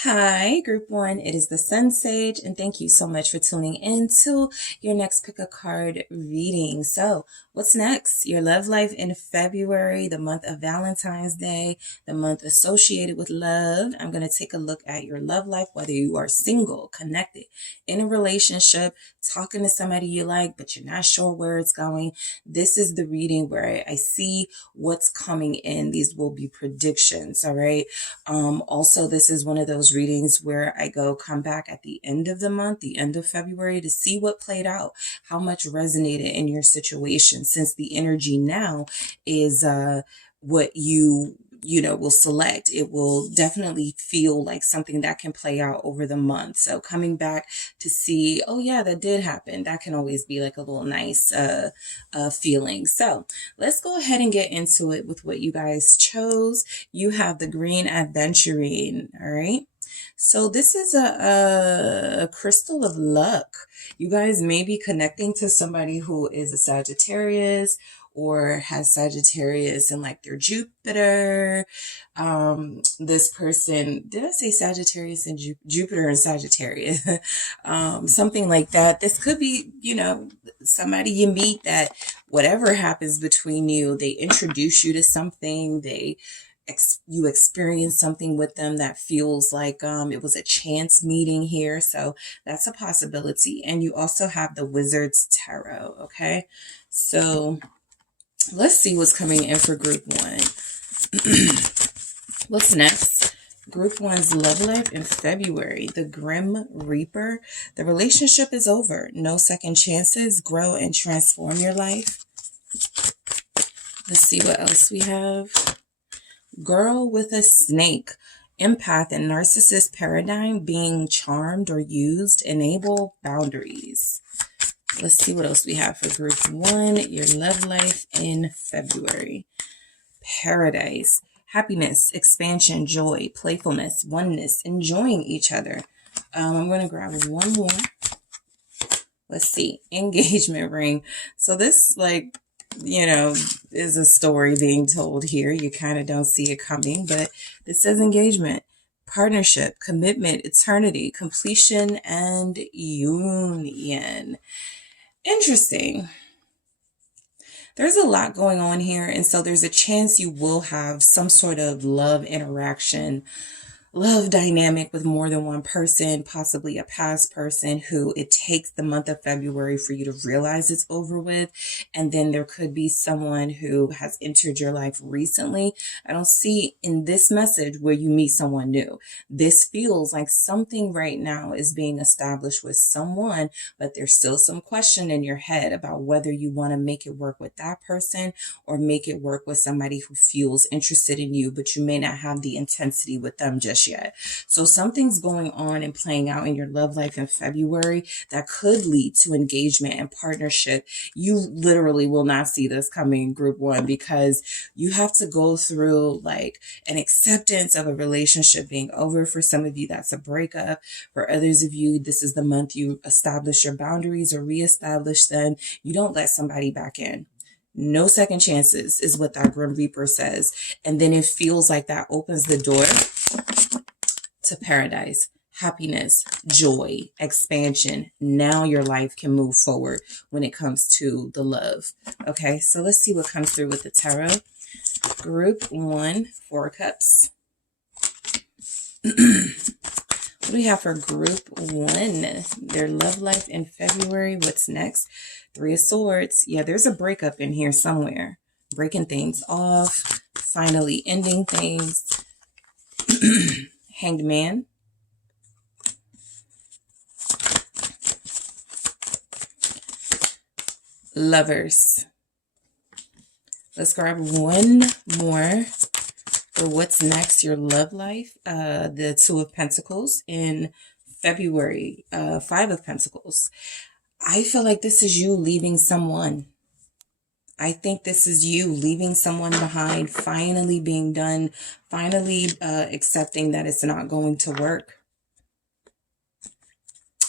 Hi, Group 1. It is the SunSage, and thank you so much for tuning in to your next pick a card reading. So, what's next? Your love life in February, the month of Valentine's Day, the month associated with love. I'm going to take a look at your love life, whether you are single, connected, in a relationship, talking to somebody you like, but you're not sure where it's going. This is the reading where I see what's coming in. These will be predictions, all right? Also, this is one of those readings where I come back at the end of the month, the end of February, to see what played out, how much resonated in your situation, since the energy now is what you will select. It will definitely feel like something that can play out over the month. So coming back to see, oh yeah, that did happen, that can always be like a little nice feeling. So let's go ahead and get into it with what you guys chose. You have the green adventurine. All right. So this is a crystal of luck. You guys may be connecting to somebody who is a Sagittarius or has Sagittarius in like their Jupiter. This person, did I say Sagittarius and Jupiter and Sagittarius? Something like that. This could be, somebody you meet that whatever happens between you, they introduce you to something, you experience something with them that feels like it was a chance meeting here. So that's a possibility. And you also have the Wizard's Tarot. Okay. So let's see what's coming in for Group 1. What's next? Group 1's love life in February. The Grim Reaper. The relationship is over. No second chances. Grow and transform your life. Let's see what else we have. Girl with a snake. Empath and narcissist paradigm. Being charmed or used. Enable boundaries. Let's see what else we have for Group 1. Your love life in February. Paradise. Happiness, expansion, joy, playfulness, oneness, enjoying each other. I'm going to grab one more. Let's see. Engagement ring. So this, is a story being told here. You kind of don't see it coming, but this says engagement, partnership, commitment, eternity, completion, and union. Interesting. There's a lot going on here, and so there's a chance you will have some sort of love interaction, love dynamic with more than one person, possibly a past person who it takes the month of February for you to realize it's over with. And then there could be someone who has entered your life recently. I don't see in this message where you meet someone new. This feels like something right now is being established with someone, but there's still some question in your head about whether you want to make it work with that person or make it work with somebody who feels interested in you, but you may not have the intensity with them just yet. So something's going on and playing out in your love life in February that could lead to engagement and partnership. You literally will not see this coming in Group 1 because you have to go through like an acceptance of a relationship being over. For some of you, that's a breakup. For others of you, this is the month you establish your boundaries or reestablish them. You don't let somebody back in. No second chances is what that Grim Reaper says. And then it feels like that opens the door to paradise, happiness, joy, expansion. Now your life can move forward when it comes to the love. Okay, so let's see what comes through with the tarot. Group 1, 4 cups. What do we have for Group 1? Their love life in February. What's next? 3 of Swords. Yeah, there's a breakup in here somewhere. Breaking things off, finally ending things. Hanged Man. Lovers. Let's grab one more for what's next, your love life. The 2 of Pentacles in February. 5 of Pentacles. I feel like this is you leaving someone. I think this is you leaving someone behind, finally being done, finally accepting that it's not going to work.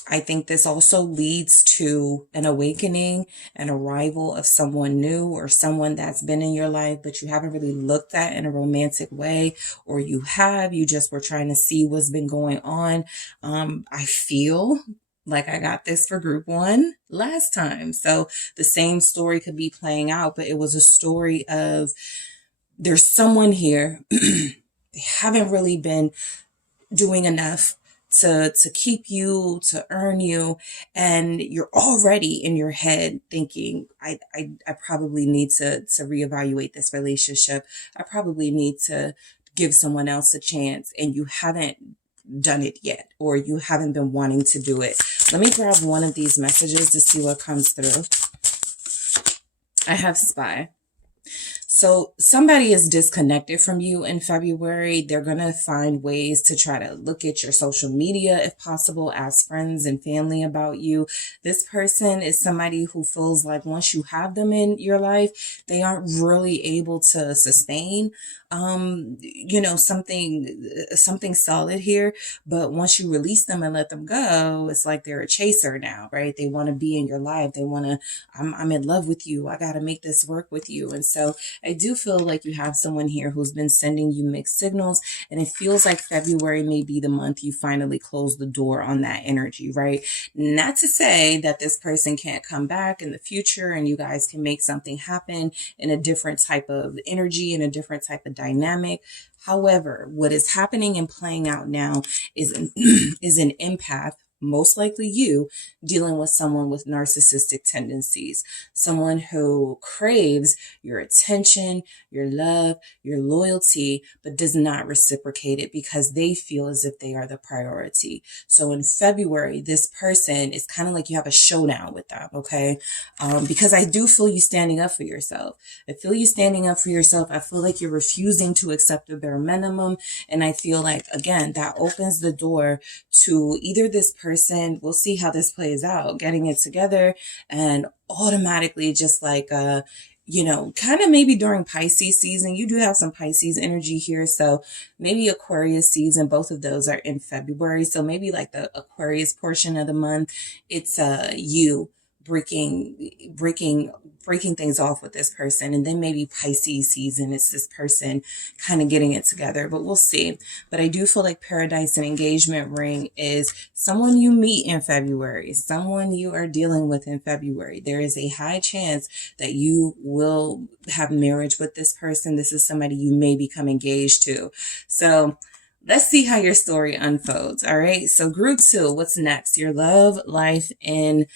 I think this also leads to an awakening, an arrival of someone new or someone that's been in your life, but you haven't really looked at in a romantic way, or you just were trying to see what's been going on. I feel like I got this for group one last time. So the same story could be playing out, but it was a story of there's someone here. They haven't really been doing enough to keep you, to earn you, and you're already in your head thinking, I probably need to reevaluate this relationship. I probably need to give someone else a chance, and you haven't done it yet, or you haven't been wanting to do it. Let me grab one of these messages to see what comes through. I have Spy. So somebody is disconnected from you in February. They're going to find ways to try to look at your social media if possible, ask friends and family about you. This person is somebody who feels like once you have them in your life, they aren't really able to sustain, something solid here. But once you release them and let them go, it's like they're a chaser now, right? They want to be in your life. They want to, I'm in love with you. I got to make this work with you. And so I do feel like you have someone here who's been sending you mixed signals, and it feels like February may be the month you finally close the door on that energy, right? Not to say that this person can't come back in the future and you guys can make something happen in a different type of energy, in a different type of dynamic. However, what is happening and playing out now is is an empath, most likely you, dealing with someone with narcissistic tendencies, someone who craves your attention, your love, your loyalty, but does not reciprocate it because they feel as if they are the priority. So in February, this person is kind of like you have a showdown with them, okay? Because I do feel you standing up for yourself. I feel you standing up for yourself. I feel like you're refusing to accept the bare minimum. And I feel like, again, that opens the door to either this person, we'll see how this plays out, getting it together and automatically just like, kind of maybe during Pisces season, you do have some Pisces energy here. So maybe Aquarius season, both of those are in February. So maybe like the Aquarius portion of the month, it's you breaking things off with this person. And then maybe Pisces season, it's this person kind of getting it together, but we'll see. But I do feel like Paradise and Engagement Ring is someone you meet in February, someone you are dealing with in February. There is a high chance that you will have marriage with this person. This is somebody you may become engaged to. So let's see how your story unfolds. All right. So group 2, what's next? Your love life in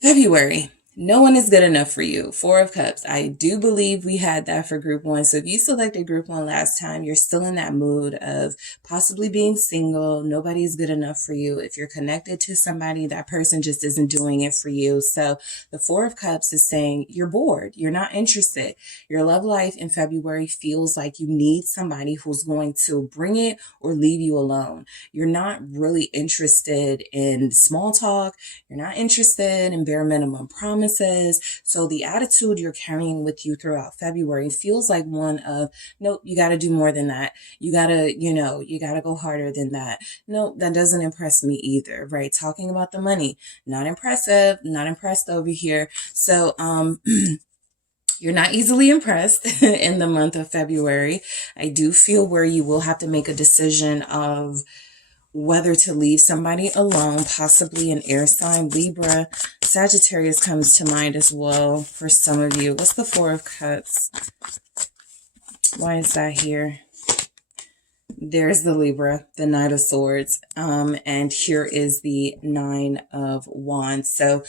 February. No one is good enough for you. 4 of Cups. I do believe we had that for group 1. So if you selected group 1 last time, you're still in that mood of possibly being single. Nobody is good enough for you. If you're connected to somebody, that person just isn't doing it for you. So the 4 of Cups is saying you're bored. You're not interested. Your love life in February feels like you need somebody who's going to bring it or leave you alone. You're not really interested in small talk. You're not interested in bare minimum promises. So the attitude you're carrying with you throughout February feels like one of, nope, you got to do more than that. You got to, you got to go harder than that. Nope, that doesn't impress me either, right? Talking about the money, not impressive, not impressed over here. So, you're not easily impressed in the month of February. I do feel where you will have to make a decision of whether to leave somebody alone, possibly an air sign, Libra. Sagittarius comes to mind as well for some of you. What's the 4 of Cups? Why is that here? There's the Libra, the Knight of Swords. And here is the 9 of Wands. So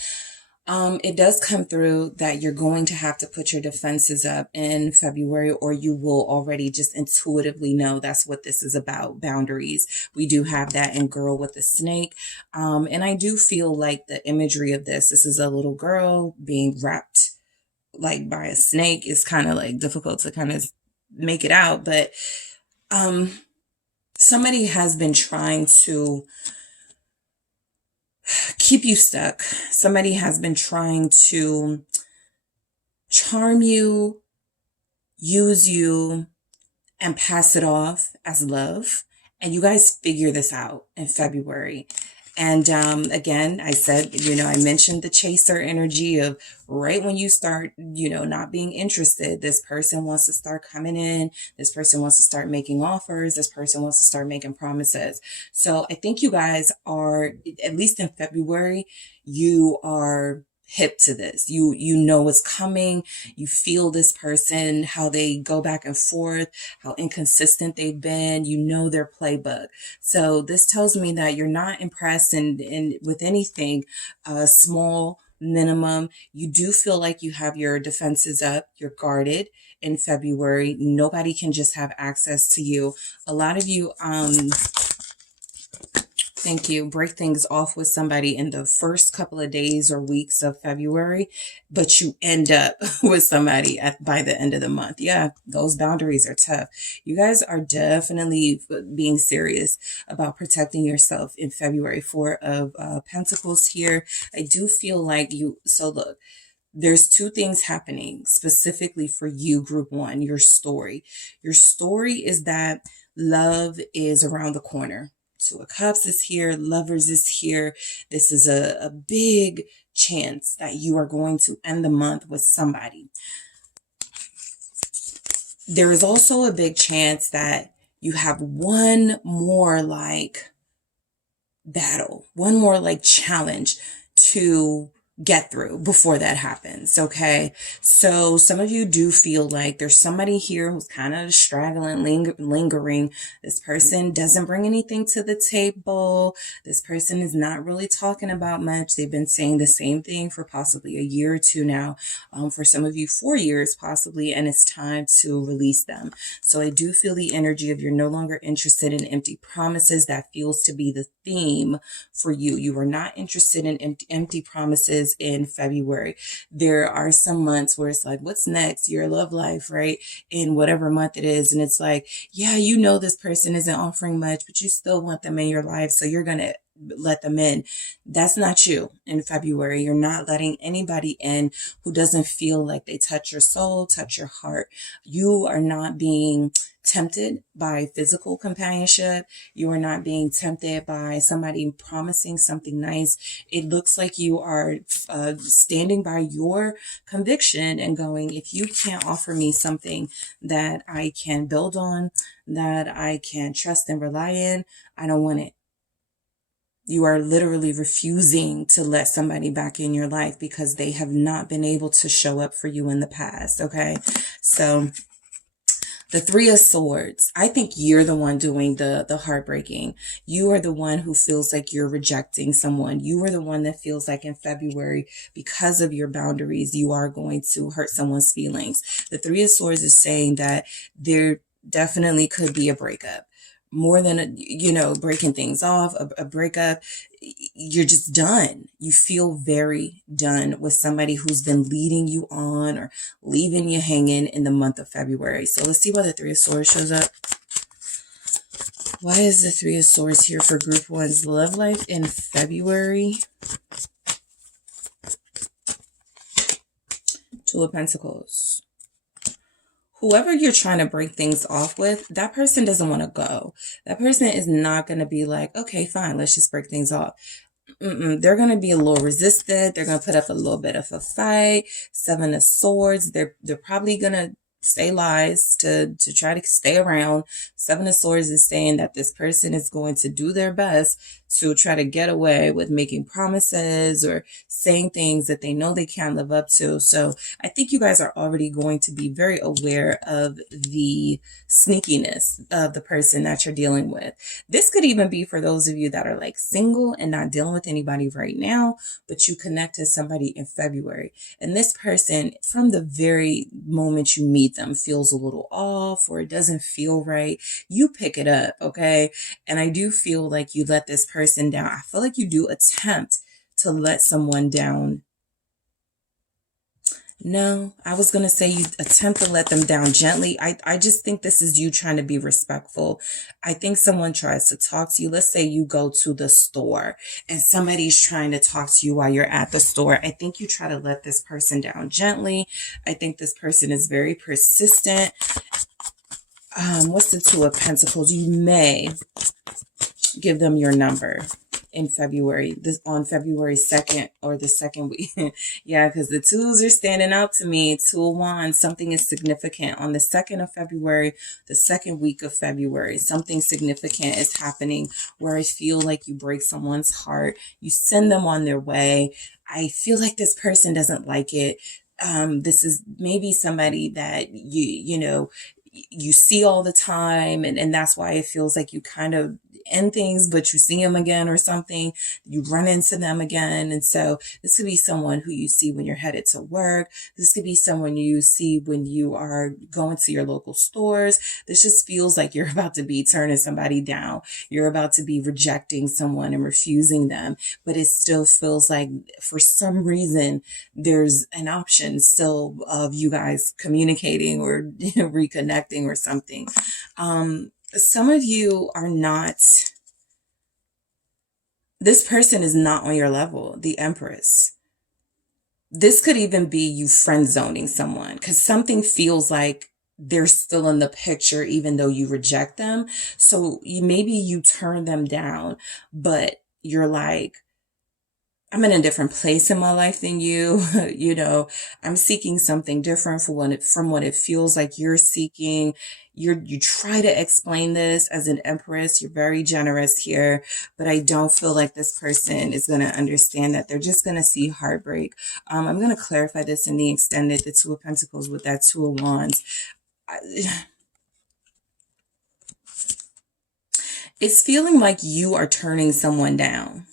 it does come through that you're going to have to put your defenses up in February, or you will already just intuitively know that's what this is about, boundaries. We do have that in Girl with the Snake. And I do feel like the imagery of this is a little girl being wrapped like by a snake. Is kind of like difficult to kind of make it out, but somebody has been trying to keep you stuck. Somebody has been trying to charm you, use you, and pass it off as love. And you guys figure this out in February. And again, I said, I mentioned the chaser energy of right when you start, not being interested, this person wants to start coming in. This person wants to start making offers. This person wants to start making promises. So I think you guys are, at least in February, you are hip to this. You know what's coming. You feel this person, how they go back and forth, how inconsistent they've been. You know their playbook. So this tells me that you're not impressed in with anything small, minimum. You do feel like you have your defenses up. You're guarded in February. Nobody can just have access to you. A lot of you thank you. Break things off with somebody in the first couple of days or weeks of February, but you end up with somebody by the end of the month. Yeah, those boundaries are tough. You guys are definitely being serious about protecting yourself in February. Four of Pentacles here. I do feel like so look, there's two things happening specifically for you, group one, your story. Your story is that love is around the corner. Two of Cups is here. Lovers is here. This is a big chance that you are going to end the month with somebody. There is also a big chance that you have one more battle, one more challenge to get through before that happens. Okay. So some of you do feel like there's somebody here who's kind of straggling, lingering. This person doesn't bring anything to the table. This person is not really talking about much. They've been saying the same thing for possibly a year or two now. For some of you, 4 years possibly, and it's time to release them. So I do feel the energy of you're no longer interested in empty promises. That feels to be the theme for you. You are not interested in empty promises in February. There are some months where it's like, what's next? Your love life, right? In whatever month it is. And it's like, yeah, this person isn't offering much, but you still want them in your life. So you're going to let them in. That's not you in February. You're not letting anybody in who doesn't feel like they touch your soul, touch your heart. You are not being tempted by physical companionship. You are not being tempted by somebody promising something nice. It looks like you are standing by your conviction and going, if you can't offer me something that I can build on, that I can trust and rely in, I don't want it. You are literally refusing to let somebody back in your life because they have not been able to show up for you in the past. Okay. So the Three of Swords, I think you're the one doing the heartbreaking. You are the one who feels like you're rejecting someone. You are the one that feels like in February, because of your boundaries, you are going to hurt someone's feelings. The Three of Swords is saying that there definitely could be a breakup. More than, breaking things off, a breakup. You're just done. You feel very done with somebody who's been leading you on or leaving you hanging in the month of February. So let's see why the Three of Swords shows up. Why is the Three of Swords here for group one's love life in February? Two of Pentacles. Whoever you're trying to break things off with, that person doesn't want to go. That person is not going to be like, okay, fine, let's just break things off. They're going to be a little resistant. They're going to put up a little bit of a fight. Seven of Swords. They're probably going to say lies to try to stay around. Seven of Swords is saying that this person is going to do their best to try to get away with making promises or saying things that they know they can't live up to. So I think you guys are already going to be very aware of the sneakiness of the person that you're dealing with. This could even be for those of you that are single and not dealing with anybody right now, but you connect to somebody in February. And this person, from the very moment you meet them, feels a little off or it doesn't feel right. You pick it up, okay? And I do feel like you let this person down. I feel like you do attempt to let someone down. No, I was going to say you attempt to let them down gently. I just think this is you trying to be respectful. I think someone tries to talk to you. Let's say you go to the store and somebody's trying to talk to you while you're at the store. I think you try to let this person down gently. I think this person is very persistent. What's the Two of Pentacles? You may give them your number. in February, this on February 2nd or the second week. Yeah, because the twos are standing out to me. Two of Wands, something is significant on the 2nd of February, the second week of February. Something significant is happening where I feel like you break someone's heart. You send them on their way. I feel like this person doesn't like it. This is maybe somebody that you see all the time, and that's why it feels like you kind of end things, but you see them again or something, you run into them again. And so this could be someone who you see when you're headed to work. This could be someone you see when you are going to your local stores. This just feels like you're about to be turning somebody down. You're about to be rejecting someone and refusing them, but it still feels like for some reason there's an option still of you guys communicating or reconnecting or something. Some of you are not, this person is not on your level, the Empress. This could even be you friend zoning someone because something feels like they're still in the picture even though you reject them. So maybe you turn them down, but you're like, I'm in a different place in my life than you. I'm seeking something different from what it feels like you're seeking. You try to explain this as an Empress. You're very generous here, but I don't feel like this person is going to understand that. They're just going to see heartbreak. I'm going to clarify this in the extended, the Two of Pentacles with that Two of Wands. It's feeling like you are turning someone down.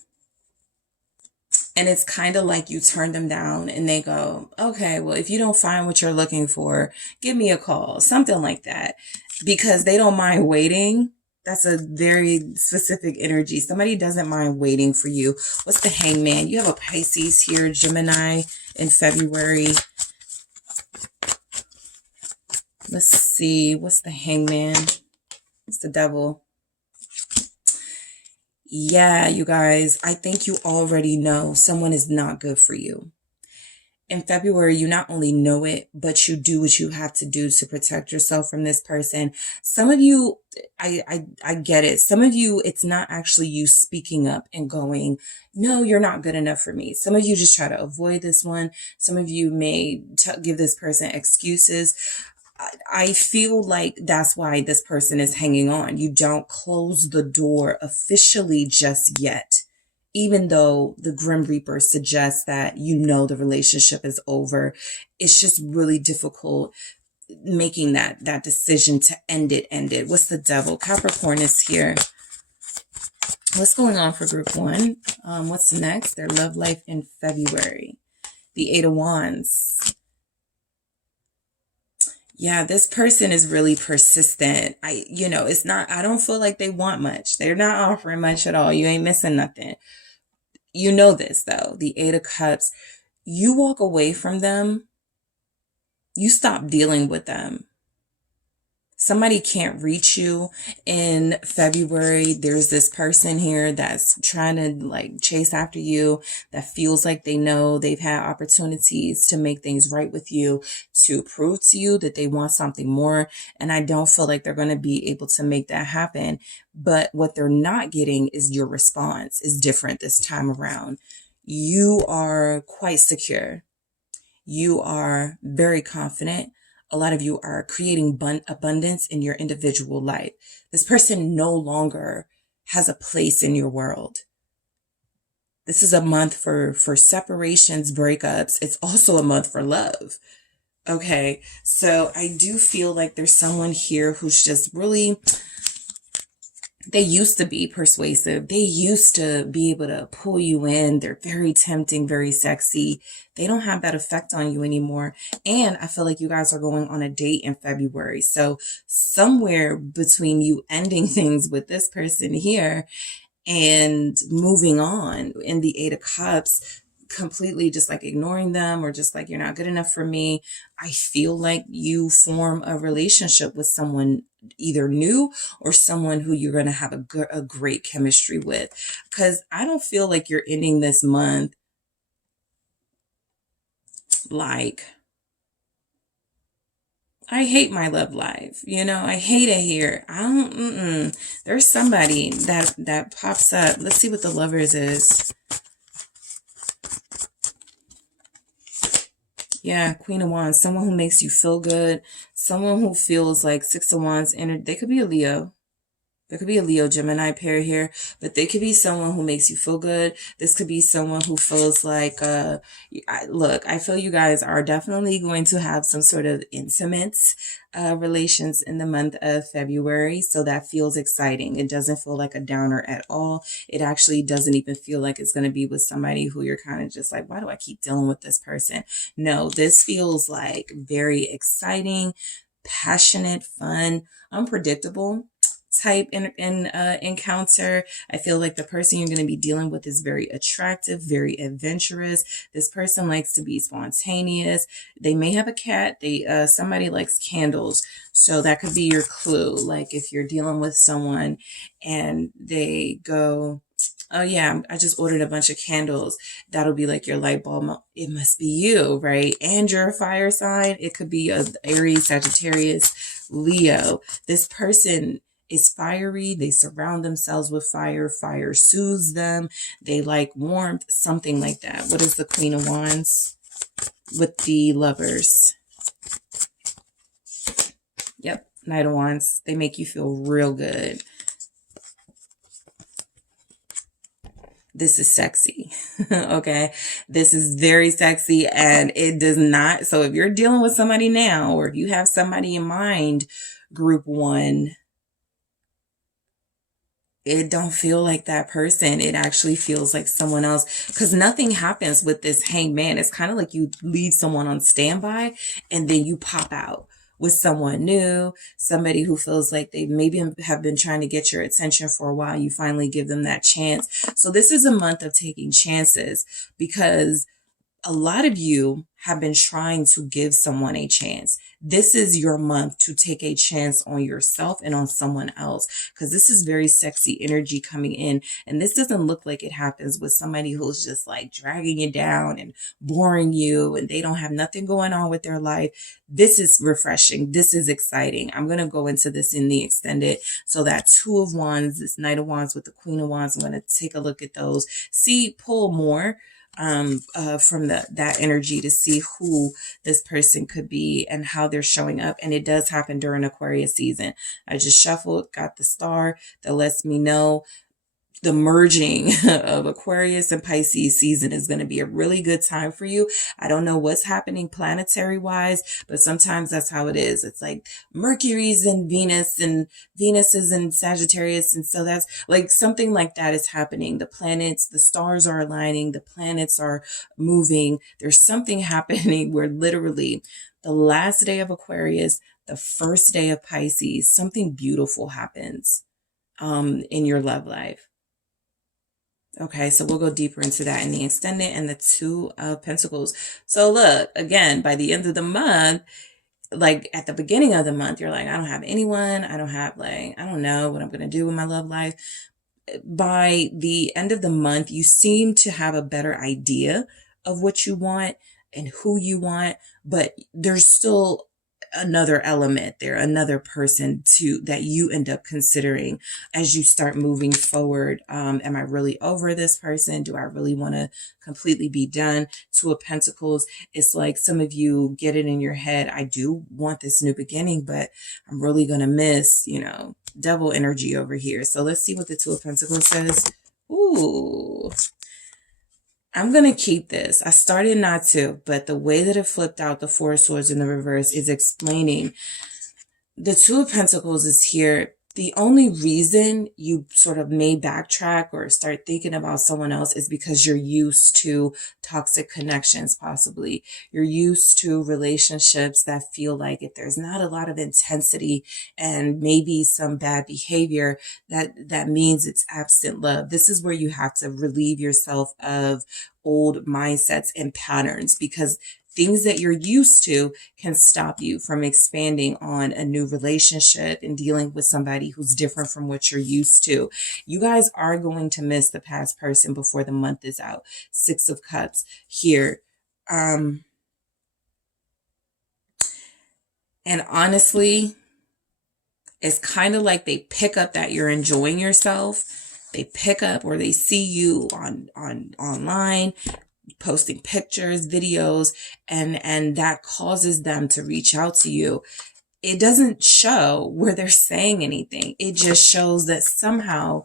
And it's kind of like you turn them down and they go, okay, well, if you don't find what you're looking for, give me a call, something like that, because they don't mind waiting. That's a very specific energy. Somebody doesn't mind waiting for you. What's the Hangman? You have a Pisces here, Gemini in February. Let's see. What's the Hangman? It's the Devil. Yeah, you guys, I think you already know someone is not good for you. In February, you not only know it, but you do what you have to do to protect yourself from this person. Some of you, I get it. Some of you, it's not actually you speaking up and going, no, you're not good enough for me. Some of you just try to avoid this one. Some of you may give this person excuses. I feel like that's why this person is hanging on. You don't close the door officially just yet, even though the Grim Reaper suggests that the relationship is over. It's just really difficult making that decision to end it. What's the Devil? Capricorn is here. What's going on for group one? What's next? Their love life in February. The Eight of Wands. Yeah, this person is really persistent. I don't feel like they want much. They're not offering much at all. You ain't missing nothing. You know this though, the Eight of Cups. You walk away from them. You stop dealing with them. Somebody can't reach you in February. There's this person here that's trying to chase after you, that feels like they know they've had opportunities to make things right with you, to prove to you that they want something more. And I don't feel like they're going to be able to make that happen. But what they're not getting is your response is different this time around. You are quite secure. You are very confident. A lot of you are creating abundance in your individual life. This person no longer has a place in your world. This is a month for separations, breakups. It's also a month for love. Okay, so I do feel like there's someone here who's just really, they used to be persuasive. They used to be able to pull you in. They're very tempting, very sexy. They don't have that effect on you anymore. And I feel like you guys are going on a date in February. So somewhere between you ending things with this person here and moving on in the Eight of Cups, completely just ignoring them or just you're not good enough for me, I feel like you form a relationship with someone either new or someone who you're going to have a great chemistry with, because I don't feel like you're ending this month I hate my love life. You know, I hate it here. I don't, There's somebody that pops up. Let's see what the Lovers is. Yeah, Queen of Wands. Someone who makes you feel good. Someone who feels like Six of Wands. They could be a Leo. There could be a Leo Gemini pair here, but they could be someone who makes you feel good. This could be someone who feels like, look, I feel you guys are definitely going to have some sort of intimate relations in the month of February. So that feels exciting. It doesn't feel like a downer at all. It actually doesn't even feel like it's going to be with somebody who you're kind of just like, why do I keep dealing with this person? No, this feels like very exciting, passionate, fun, unpredictable type encounter. I feel like the person you're going to be dealing with is very attractive, very adventurous. This person likes to be spontaneous. They may have a cat. Somebody likes candles. So that could be your clue. Like if you're dealing with someone and they go, oh yeah, I just ordered a bunch of candles. That'll be like your light bulb. It must be you, right? And you're a fire sign. It could be a Aries, Sagittarius, Leo. This person is fiery. They surround themselves with fire. Fire soothes them. They like warmth, something like that. What is the Queen of Wands with the Lovers? Yep, Knight of Wands. They make you feel real good. This is sexy. Okay. This is very sexy and it does not. So if you're dealing with somebody now, or if you have somebody in mind, group one, it don't feel like that person. It actually feels like someone else because nothing happens with this hangman. It's kind of like you leave someone on standby and then you pop out with someone new, somebody who feels like they maybe have been trying to get your attention for a while. You finally give them that chance. So this is a month of taking chances because a lot of you have been trying to give someone a chance. This is your month to take a chance on yourself and on someone else because this is very sexy energy coming in. And this doesn't look like it happens with somebody who's just like dragging you down and boring you and they don't have nothing going on with their life. This is refreshing. This is exciting. I'm going to go into this in the extended. So that Two of Wands, this Knight of Wands with the Queen of Wands, I'm going to take a look at those. Pull more from that energy to see who this person could be and how they're showing up. And it does happen during Aquarius season. I just shuffled, got the star that lets me know the merging of Aquarius and Pisces season is going to be a really good time for you. I don't know what's happening planetary wise, but sometimes that's how it is. It's like Mercury's in Venus and Venus is in Sagittarius. And so that's like something like that is happening. The planets, the stars are aligning, the planets are moving. There's something happening where literally the last day of Aquarius, the first day of Pisces, something beautiful happens in your love life. Okay, so we'll go deeper into that in the extended and the Two of Pentacles. So look, again, by the end of the month, like at the beginning of the month, you're like, I don't have anyone. I don't know what I'm going to do with my love life. By the end of the month, you seem to have a better idea of what you want and who you want, but there's still another element there, another person that you end up considering as you start moving forward. Am I really over this person? Do I really want to completely be done? Two of Pentacles. It's like some of you get it in your head. I do want this new beginning, but I'm really going to miss, devil energy over here. So let's see what the Two of Pentacles says. Ooh. I'm going to keep this. I started not to, but the way that it flipped out, the Four of Swords in the reverse, is explaining the Two of Pentacles is here. The only reason you sort of may backtrack or start thinking about someone else is because you're used to toxic connections, possibly. You're used to relationships that feel like if there's not a lot of intensity and maybe some bad behavior, that means it's absent love. This is where you have to relieve yourself of old mindsets and patterns because things that you're used to can stop you from expanding on a new relationship and dealing with somebody who's different from what you're used to. You guys are going to miss the past person before the month is out. Six of Cups here. And honestly, it's kind of like they pick up that you're enjoying yourself. They pick up, or they see you on online posting pictures, videos, and that causes them to reach out to you. It doesn't show where they're saying anything. It just shows that somehow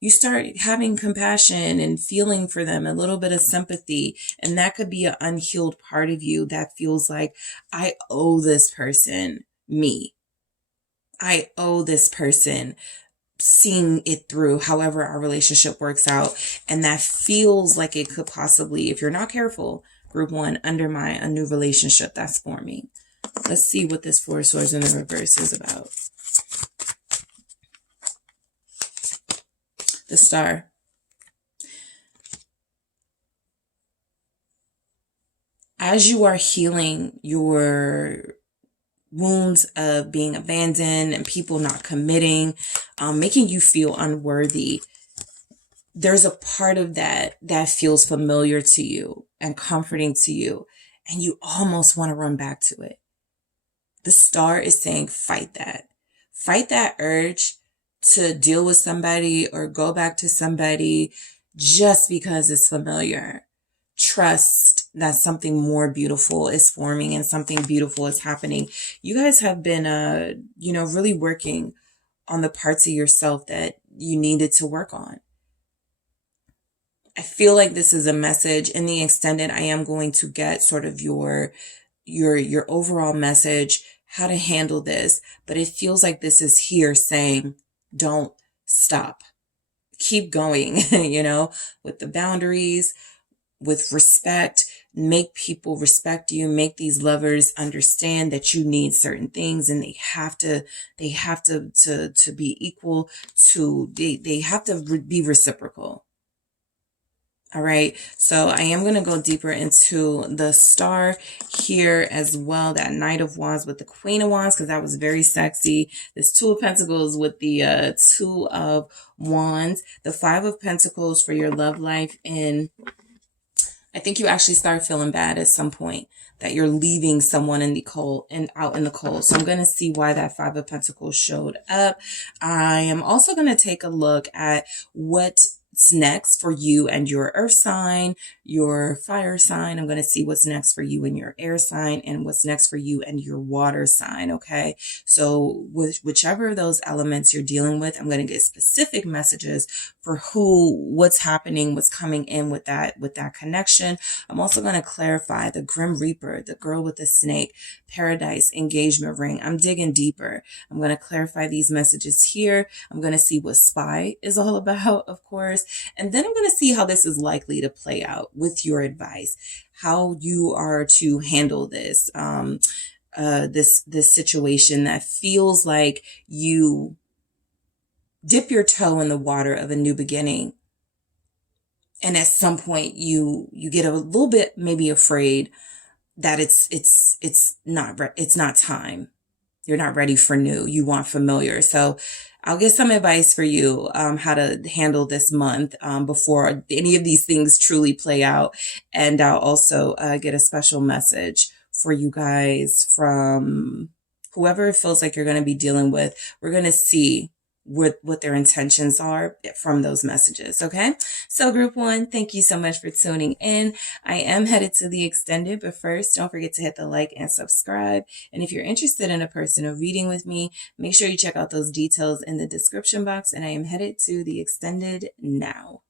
you start having compassion and feeling for them, a little bit of sympathy. And that could be an unhealed part of you that feels like, I owe this person me. I owe this person seeing it through, however our relationship works out. And that feels like it could possibly, if you're not careful, group one, undermine a new relationship that's forming. Let's see what this Four of Swords in the reverse is about. The Star. As you are healing your wounds of being abandoned and people not committing, making you feel unworthy, there's a part of that that feels familiar to you and comforting to you, and you almost want to run back to it. The Star is saying, fight that. Fight that urge to deal with somebody or go back to somebody just because it's familiar. Trust that something more beautiful is forming and something beautiful is happening. You guys have been, really working on the parts of yourself that you needed to work on. I feel like this is a message in the extended. I am going to get sort of your overall message, how to handle this, but it feels like this is here saying, don't stop. Keep going, with the boundaries, with respect. Make people respect you. Make these lovers understand that you need certain things, and they have to be equal to, they have to be reciprocal. All right. So I am going to go deeper into the Star here as well. That Knight of Wands with the Queen of Wands, because that was very sexy. This Two of Pentacles with the Two of Wands. The Five of Pentacles for your love life. And I think you actually start feeling bad at some point that you're leaving someone in the cold and out in the cold. So I'm going to see why that Five of Pentacles showed up. I am also going to take a look at what's next for you and your earth sign, your fire sign. I'm going to see what's next for you and your air sign, and what's next for you and your water sign. Okay. So whichever of those elements you're dealing with, I'm going to get specific messages for what's happening, what's coming in with that connection. I'm also going to clarify the Grim Reaper, the girl with the snake, paradise, engagement ring. I'm digging deeper. I'm going to clarify these messages here. I'm going to see what spy is all about, of course. And then I'm going to see how this is likely to play out with your advice, how you are to handle this, this situation that feels like you dip your toe in the water of a new beginning. And at some point you get a little bit maybe afraid that it's not time. You're not ready for new. You want familiar. So I'll get some advice for you, how to handle this month, before any of these things truly play out. And I'll also, get a special message for you guys from whoever it feels like you're going to be dealing with. We're going to see what their intentions are from those messages. Okay. So group one, thank you so much for tuning in. I am headed to the extended, but first don't forget to hit the like and subscribe. And if you're interested in a personal reading with me, make sure you check out those details in the description box. And I am headed to the extended now.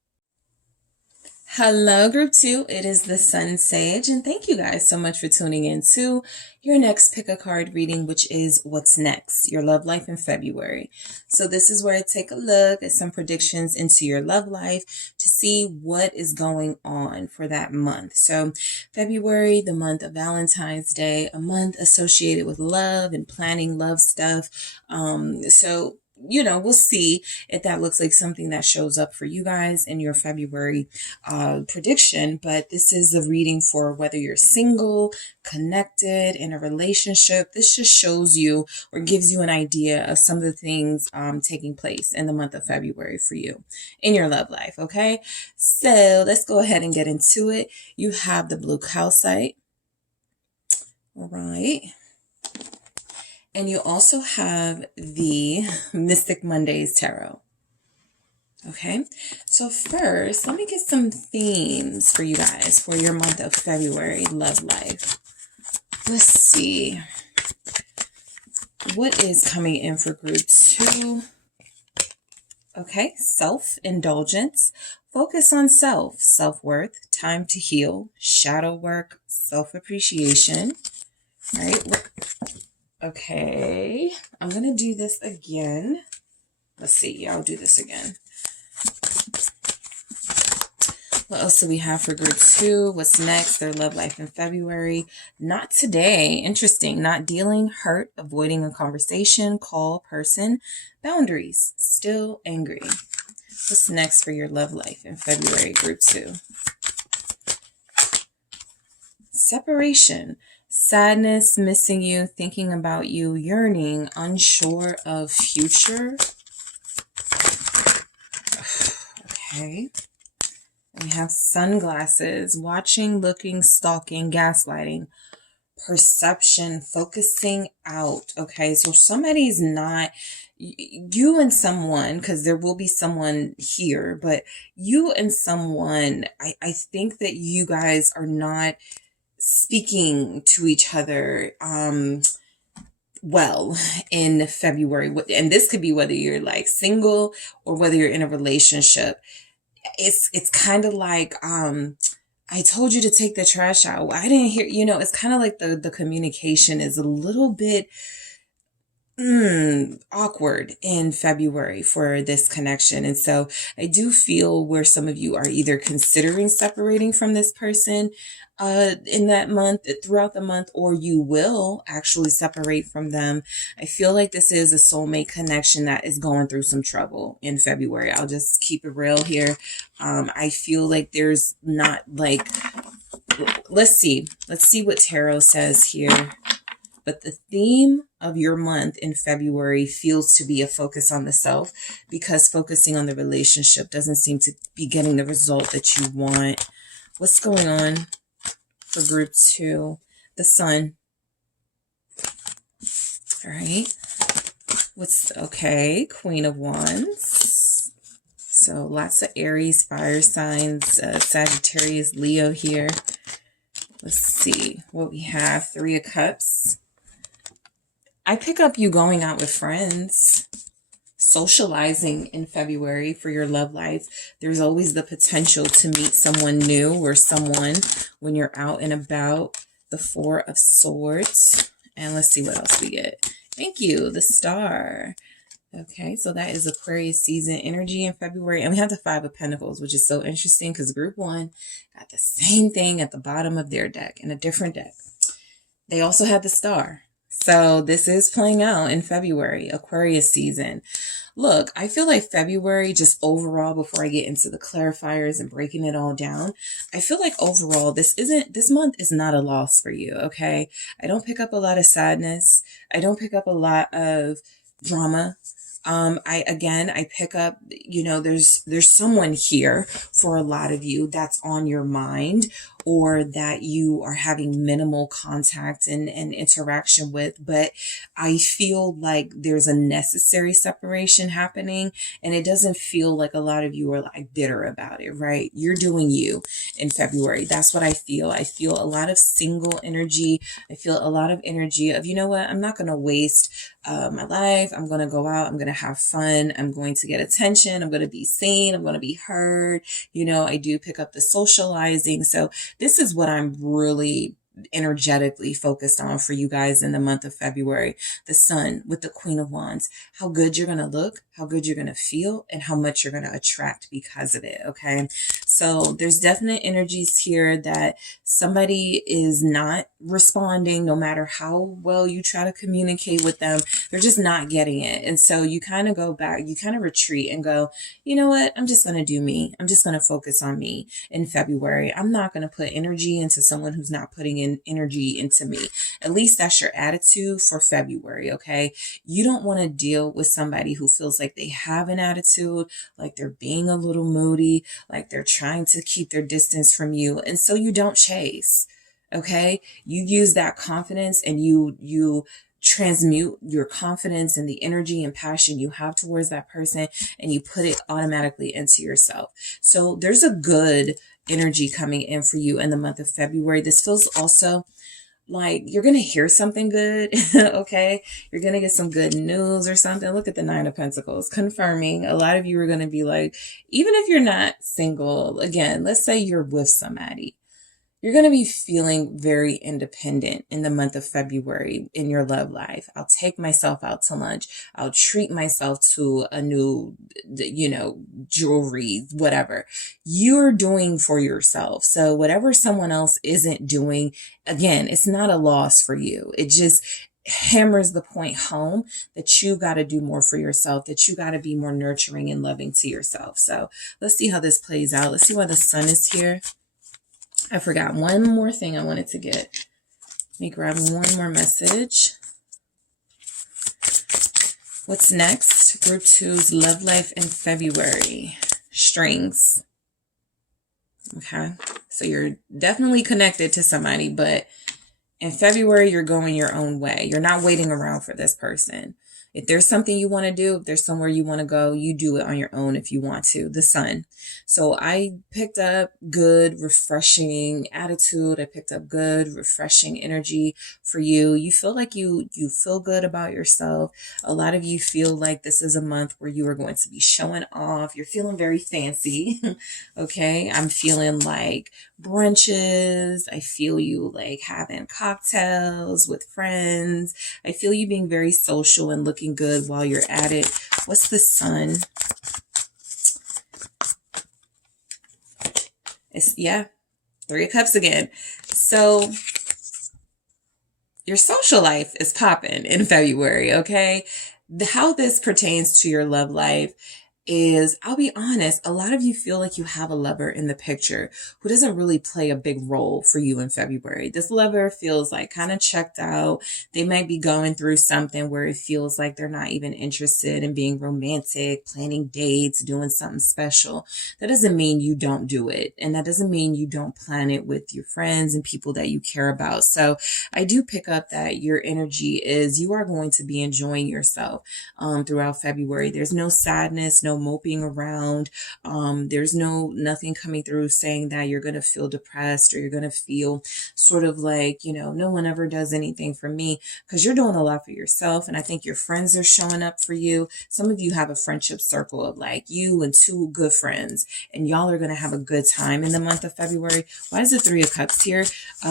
Hello, group two. It is the SunSage, and thank you guys so much for tuning in to your next pick a card reading, which is what's next, your love life in February. So this is where I take a look at some predictions into your love life to see what is going on for that month. So February, the month of Valentine's Day, a month associated with love and planning love stuff. So we'll see if that looks like something that shows up for you guys in your February prediction. But this is the reading for whether you're single, connected, in a relationship. This just shows you or gives you an idea of some of the things taking place in the month of February for you in your love life. Okay, so let's go ahead and get into it. You have the blue calcite. All right. And you also have the Mystic Mondays Tarot. Okay, so first, let me get some themes for you guys for your month of February love life. Let's see. What is coming in for group 2? Okay, self-indulgence. Focus on self, self-worth, time to heal, shadow work, self-appreciation. All right. Okay, I'm going to do this again. Let's see. I'll do this again. What else do we have for group 2? What's next? Their love life in February. Not today. Interesting. Not dealing, hurt, avoiding a conversation, call, person, boundaries, still angry. What's next for your love life in February, group 2? Separation. Sadness, missing you, thinking about you, yearning, unsure of future. Okay. We have sunglasses, watching, looking, stalking, gaslighting, perception, focusing out. Okay, so somebody's not, you and someone, because there will be someone here, but you and someone, I think that you guys are not speaking to each other well in February. And this could be whether you're like single or whether you're in a relationship. It's kind of like, I told you to take the trash out. I didn't hear, it's kind of like the communication is a little bit awkward in February for this connection. And so I do feel where some of you are either considering separating from this person in that month, throughout the month, or you will actually separate from them. I feel like this is a soulmate connection that is going through some trouble in February. I'll just keep it real here. I feel like there's not like, let's see what tarot says here. But the theme of your month in February feels to be a focus on the self, because focusing on the relationship doesn't seem to be getting the result that you want. What's going on for group 2? The Sun. All right. Okay, Queen of Wands. So lots of Aries, fire signs, Sagittarius, Leo here. Let's see what we have. 3 of Cups. I pick up you going out with friends, socializing in February for your love life. There's always the potential to meet someone new or someone when you're out and about. The 4 of Swords. And let's see what else we get. Thank you. The Star. Okay, so that is Aquarius season energy in February. And we have the 5 of Pentacles, which is so interesting because group 1 got the same thing at the bottom of their deck in a different deck. They also had the Star. So this is playing out in February, Aquarius season. Look, I feel like February, just overall, before I get into the clarifiers and breaking it all down, I feel like overall, this month is not a loss for you, okay? I don't pick up a lot of sadness. I don't pick up a lot of drama. I pick up, there's someone here for a lot of you that's on your mind, or that you are having minimal contact and interaction with. But I feel like there's a necessary separation happening, and it doesn't feel like a lot of you are like bitter about it, right? You're doing you in February. That's what I feel. I feel a lot of single energy. I feel a lot of energy of, you know what, I'm not going to waste my life. I'm going to go out. I'm going to have fun. I'm going to get attention. I'm going to be seen. I'm going to be heard. I do pick up the socializing. So this is what I'm really energetically focused on for you guys in the month of February. The Sun with the Queen of Wands. How good you're going to look, how good you're going to feel, and how much you're going to attract because of it. Okay. So there's definite energies here that somebody is not responding, no matter how well you try to communicate with them. They're just not getting it. And so you kind of go back, you kind of retreat and go, you know what? I'm just going to do me. I'm just going to focus on me in February. I'm not going to put energy into someone who's not putting in energy into me. At least that's your attitude for February. Okay. You don't want to deal with somebody who feels like they have an attitude, like they're being a little moody, like they're trying to keep their distance from you. And so you don't chase. Okay. You use that confidence and you transmute your confidence and the energy and passion you have towards that person, and you put it automatically into yourself. So there's a good energy coming in for you in the month of February. This feels also like you're going to hear something good. Okay. You're going to get some good news or something. Look at the Nine of Pentacles confirming. A lot of you are going to be like, even if you're not single, again, let's say you're with somebody, you're going to be feeling very independent in the month of February in your love life. I'll take myself out to lunch. I'll treat myself to a new, jewelry, whatever you're doing for yourself. So whatever someone else isn't doing, again, it's not a loss for you. It just hammers the point home that you got to do more for yourself, that you got to be more nurturing and loving to yourself. So let's see how this plays out. Let's see why the sun is here. I forgot one more thing I wanted to get. Let me grab one more message. What's next? Group 2's love life in February. Strings. Okay. So you're definitely connected to somebody, but in February, you're going your own way. You're not waiting around for this person. If there's something you want to do, if there's somewhere you want to go, you do it on your own if you want to. The sun. So I picked up good, refreshing attitude. I picked up good, refreshing energy for you. You feel like you feel good about yourself. A lot of you feel like this is a month where you are going to be showing off. You're feeling very fancy. Okay. I'm feeling like brunches. I feel you like having cocktails with friends. I feel you being very social and looking good while you're at it. What's the sun? It's, yeah, 3 of Cups again. So your social life is popping in February, okay? How this pertains to your love life is, I'll be honest, a lot of you feel like you have a lover in the picture who doesn't really play a big role for you in February. This lover feels like kind of checked out. They might be going through something where it feels like they're not even interested in being romantic, planning dates, doing something special. That doesn't mean you don't do it. And that doesn't mean you don't plan it with your friends and people that you care about. So I do pick up that your energy is you are going to be enjoying yourself throughout February. There's no sadness, no moping around. There's nothing coming through saying that you're going to feel depressed or you're going to feel sort of like, no one ever does anything for me, because you're doing a lot for yourself. And I think your friends are showing up for you. Some of you have a friendship circle of like you and 2 good friends, and y'all are going to have a good time in the month of February. Why is the 3 of Cups here?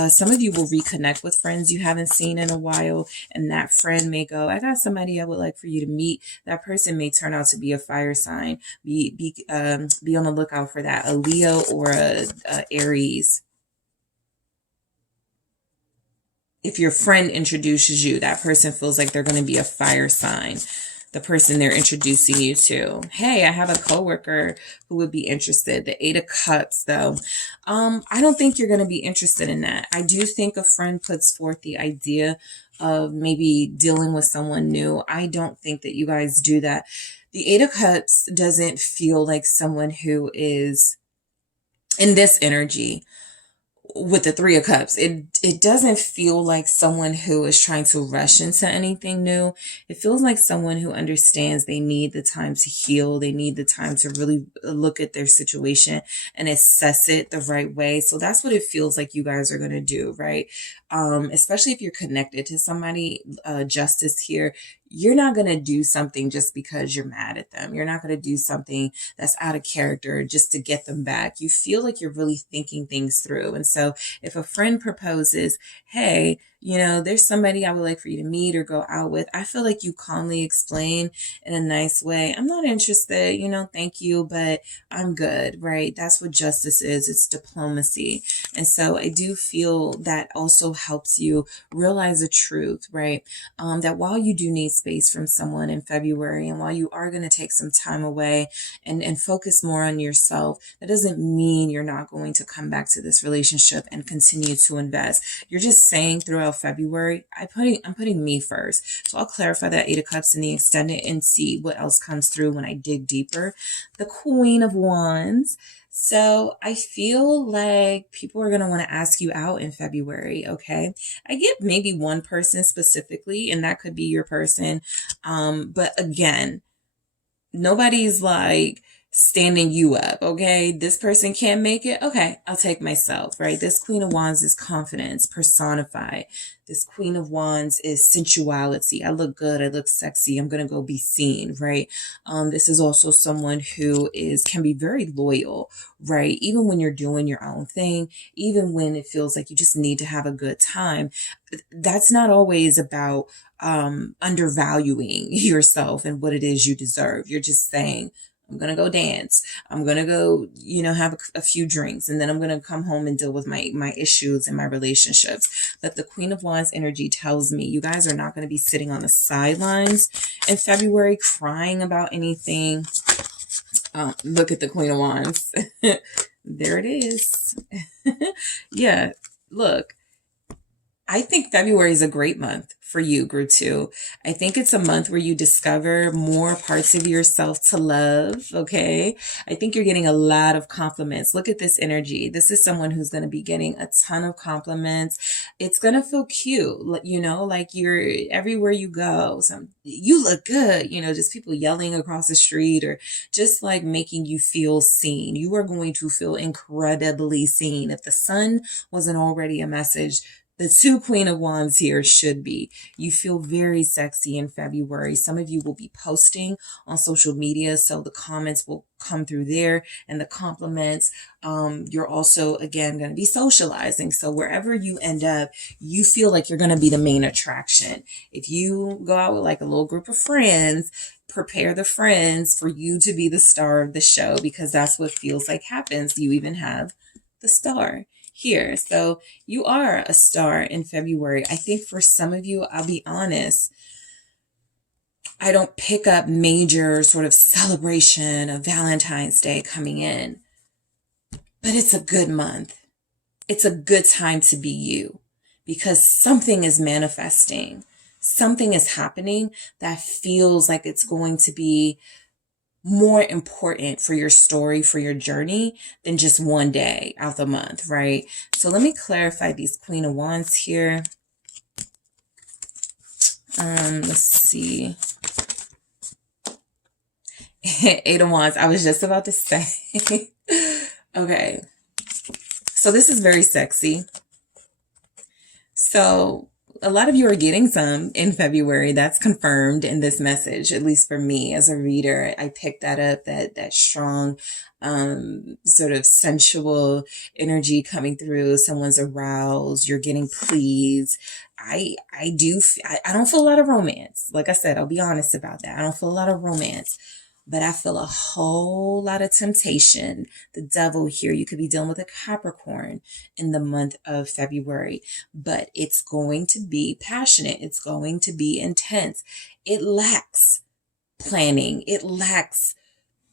Some of you will reconnect with friends you haven't seen in a while, and that friend may go, I got somebody I would like for you to meet. That person may turn out to be a fire sign. Be on the lookout for that. A Leo or a Aries. If your friend introduces you, that person feels like they're going to be a fire sign. The person they're introducing you to. Hey, I have a coworker who would be interested. The 8 of Cups, though. I don't think you're going to be interested in that. I do think a friend puts forth the idea of maybe dealing with someone new. I don't think that you guys do that. The 8 of Cups doesn't feel like someone who is in this energy. With the 3 of Cups, it doesn't feel like someone who is trying to rush into anything new. It feels like someone who understands they need the time to heal. They need the time to really look at their situation and assess it the right way. So that's what it feels like you guys are going to do, right? Especially if you're connected to somebody, justice here. You're not going to do something just because you're mad at them. You're not going to do something that's out of character just to get them back. You feel like you're really thinking things through. And so if a friend proposes, hey, there's somebody I would like for you to meet or go out with, I feel like you calmly explain in a nice way, I'm not interested, thank you, but I'm good, right? That's what justice is. It's diplomacy. And so I do feel that also helps you realize the truth, right? That while you do need space from someone in February, and while you are going to take some time away and focus more on yourself, that doesn't mean you're not going to come back to this relationship and continue to invest. You're just saying throughout about February, I'm putting me first. So I'll clarify that Eight of Cups in the extended and see what else comes through when I dig deeper. The Queen of Wands. So I feel like people are going to want to ask you out in February, okay? I get maybe one person specifically, and that could be your person. But again, nobody's like standing you up, okay? This person can't make it. Okay, I'll take myself, right? This Queen of Wands is confidence personified. This Queen of Wands is sensuality. I look good. I look sexy. I'm going to go be seen, right? This is also someone who can be very loyal, right? Even when you're doing your own thing, even when it feels like you just need to have a good time, that's not always about undervaluing yourself and what it is you deserve. You're just saying, I'm going to go dance. I'm going to go, have a few drinks, and then I'm going to come home and deal with my issues and my relationships. But the Queen of Wands energy tells me you guys are not going to be sitting on the sidelines in February crying about anything. Look at the Queen of Wands. There it is. Yeah, look. I think February is a great month for you, Group 2. I think it's a month where you discover more parts of yourself to love, okay? I think you're getting a lot of compliments. Look at this energy. This is someone who's going to be getting a ton of compliments. It's going to feel cute, like you're everywhere you go. You look good, just people yelling across the street or just like making you feel seen. You are going to feel incredibly seen. If the sun wasn't already a message, the 2 Queen of Wands here should be. You feel very sexy in February. Some of you will be posting on social media, so the comments will come through there and the compliments. You're also, again, going to be socializing. So wherever you end up, you feel like you're going to be the main attraction. If you go out with like a little group of friends, prepare the friends for you to be the star of the show, because that's what feels like happens. You even have the star here. So you are a star in February. I think for some of you, I'll be honest, I don't pick up major sort of celebration of Valentine's Day coming in, but it's a good month. It's a good time to be you, because something is manifesting. Something is happening that feels like it's going to be more important for your story, for your journey, than just one day out the month, right? So let me clarify these Queen of Wands here. Let's see. Eight of Wands. I was just about to say. Okay. So this is very sexy. So a lot of you are getting some in February. That's confirmed in this message, at least for me as a reader. I picked that up, that strong, sort of sensual energy coming through. Someone's aroused. You're getting pleased. I don't feel a lot of romance. Like I said, I'll be honest about that. I don't feel a lot of romance, but I feel a whole lot of temptation. The devil here, you could be dealing with a Capricorn in the month of February, but it's going to be passionate. It's going to be intense. It lacks planning. It lacks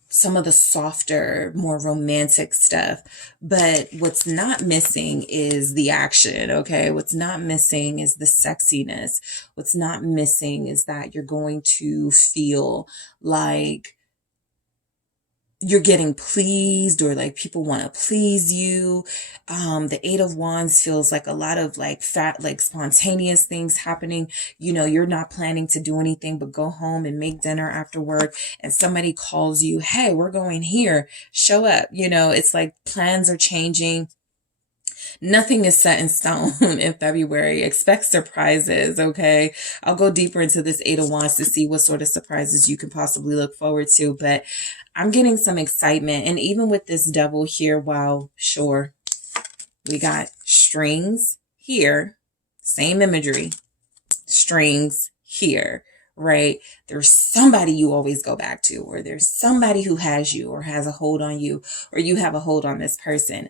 some of the softer, more romantic stuff. But what's not missing is the action, okay? What's not missing is the sexiness. What's not missing is that you're going to feel like you're getting pleased, or like people want to please you. The Eight of Wands feels like a lot of like spontaneous things happening. You're not planning to do anything but go home and make dinner after work, and somebody calls you, hey, we're going here, show up. It's like plans are changing. Nothing is set in stone in February. Expect surprises, okay? I'll go deeper into this Eight of Wands to see what sort of surprises you can possibly look forward to, but I'm getting some excitement. And even with this Devil here, wow, sure, we got strings here, same imagery, strings here, right? There's somebody you always go back to, or there's somebody who has you or has a hold on you, or you have a hold on this person.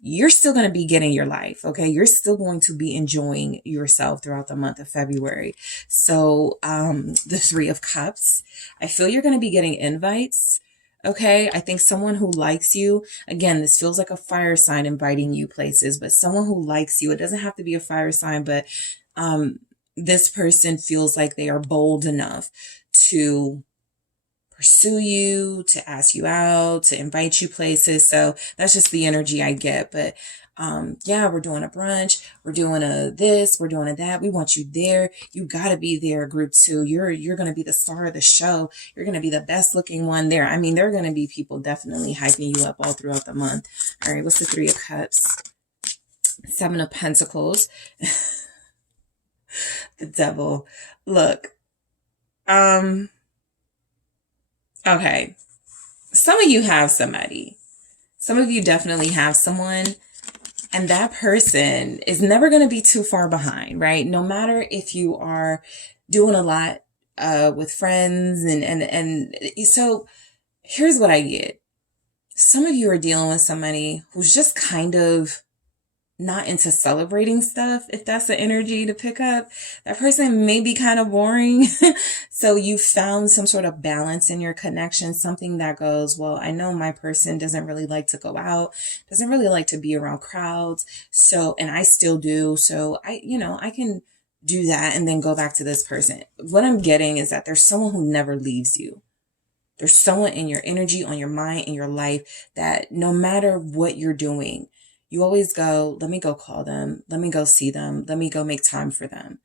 You're still going to be getting your life, okay? You're still going to be enjoying yourself throughout the month of February. So the Three of Cups, I feel you're going to be getting invites, okay? I think someone who likes you, again, this feels like a fire sign inviting you places, but someone who likes you, it doesn't have to be a fire sign, but This person feels like they are bold enough to pursue you, to ask you out, to invite you places. So that's just the energy I get. But yeah, we're doing a brunch, we're doing a this, we're doing a that. We want you there. You gotta be there, group 2. You're gonna be the star of the show. You're gonna be the best looking one there. I mean, there are gonna be people definitely hyping you up all throughout the month. All right, what's the 3 of Cups? 7 of Pentacles. The Devil. Look, okay. Some of you have somebody. Some of you definitely have someone. And that person is never going to be too far behind, right? No matter if you are doing a lot with friends. And so here's what I get. Some of you are dealing with somebody who's just kind of not into celebrating stuff, if that's the energy to pick up. That person may be kind of boring. So you found some sort of balance in your connection, something that goes, well, I know my person doesn't really like to go out, doesn't really like to be around crowds. So, and I still do. So I can do that and then go back to this person. What I'm getting is that there's someone who never leaves you. There's someone in your energy, on your mind, in your life that no matter what you're doing, you always go, let me go call them. Let me go see them. Let me go make time for them.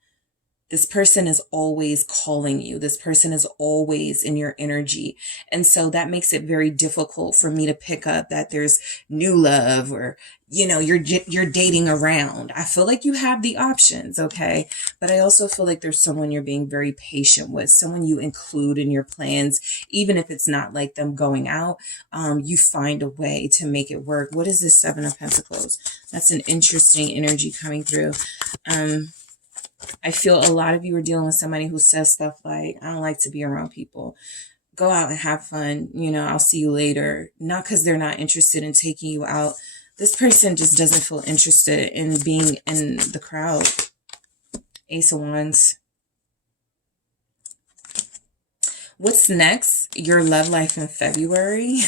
This person is always calling you. This person is always in your energy. And so that makes it very difficult for me to pick up that there's new love or, you're dating around. I feel like you have the options. Okay. But I also feel like there's someone you're being very patient with, someone you include in your plans, even if it's not like them going out. You find a way to make it work. What is this 7 of Pentacles? That's an interesting energy coming through. I feel a lot of you are dealing with somebody who says stuff like, I don't like to be around people. Go out and have fun. I'll see you later. Not because they're not interested in taking you out. This person just doesn't feel interested in being in the crowd. Ace of Wands. What's next? Your love life in February.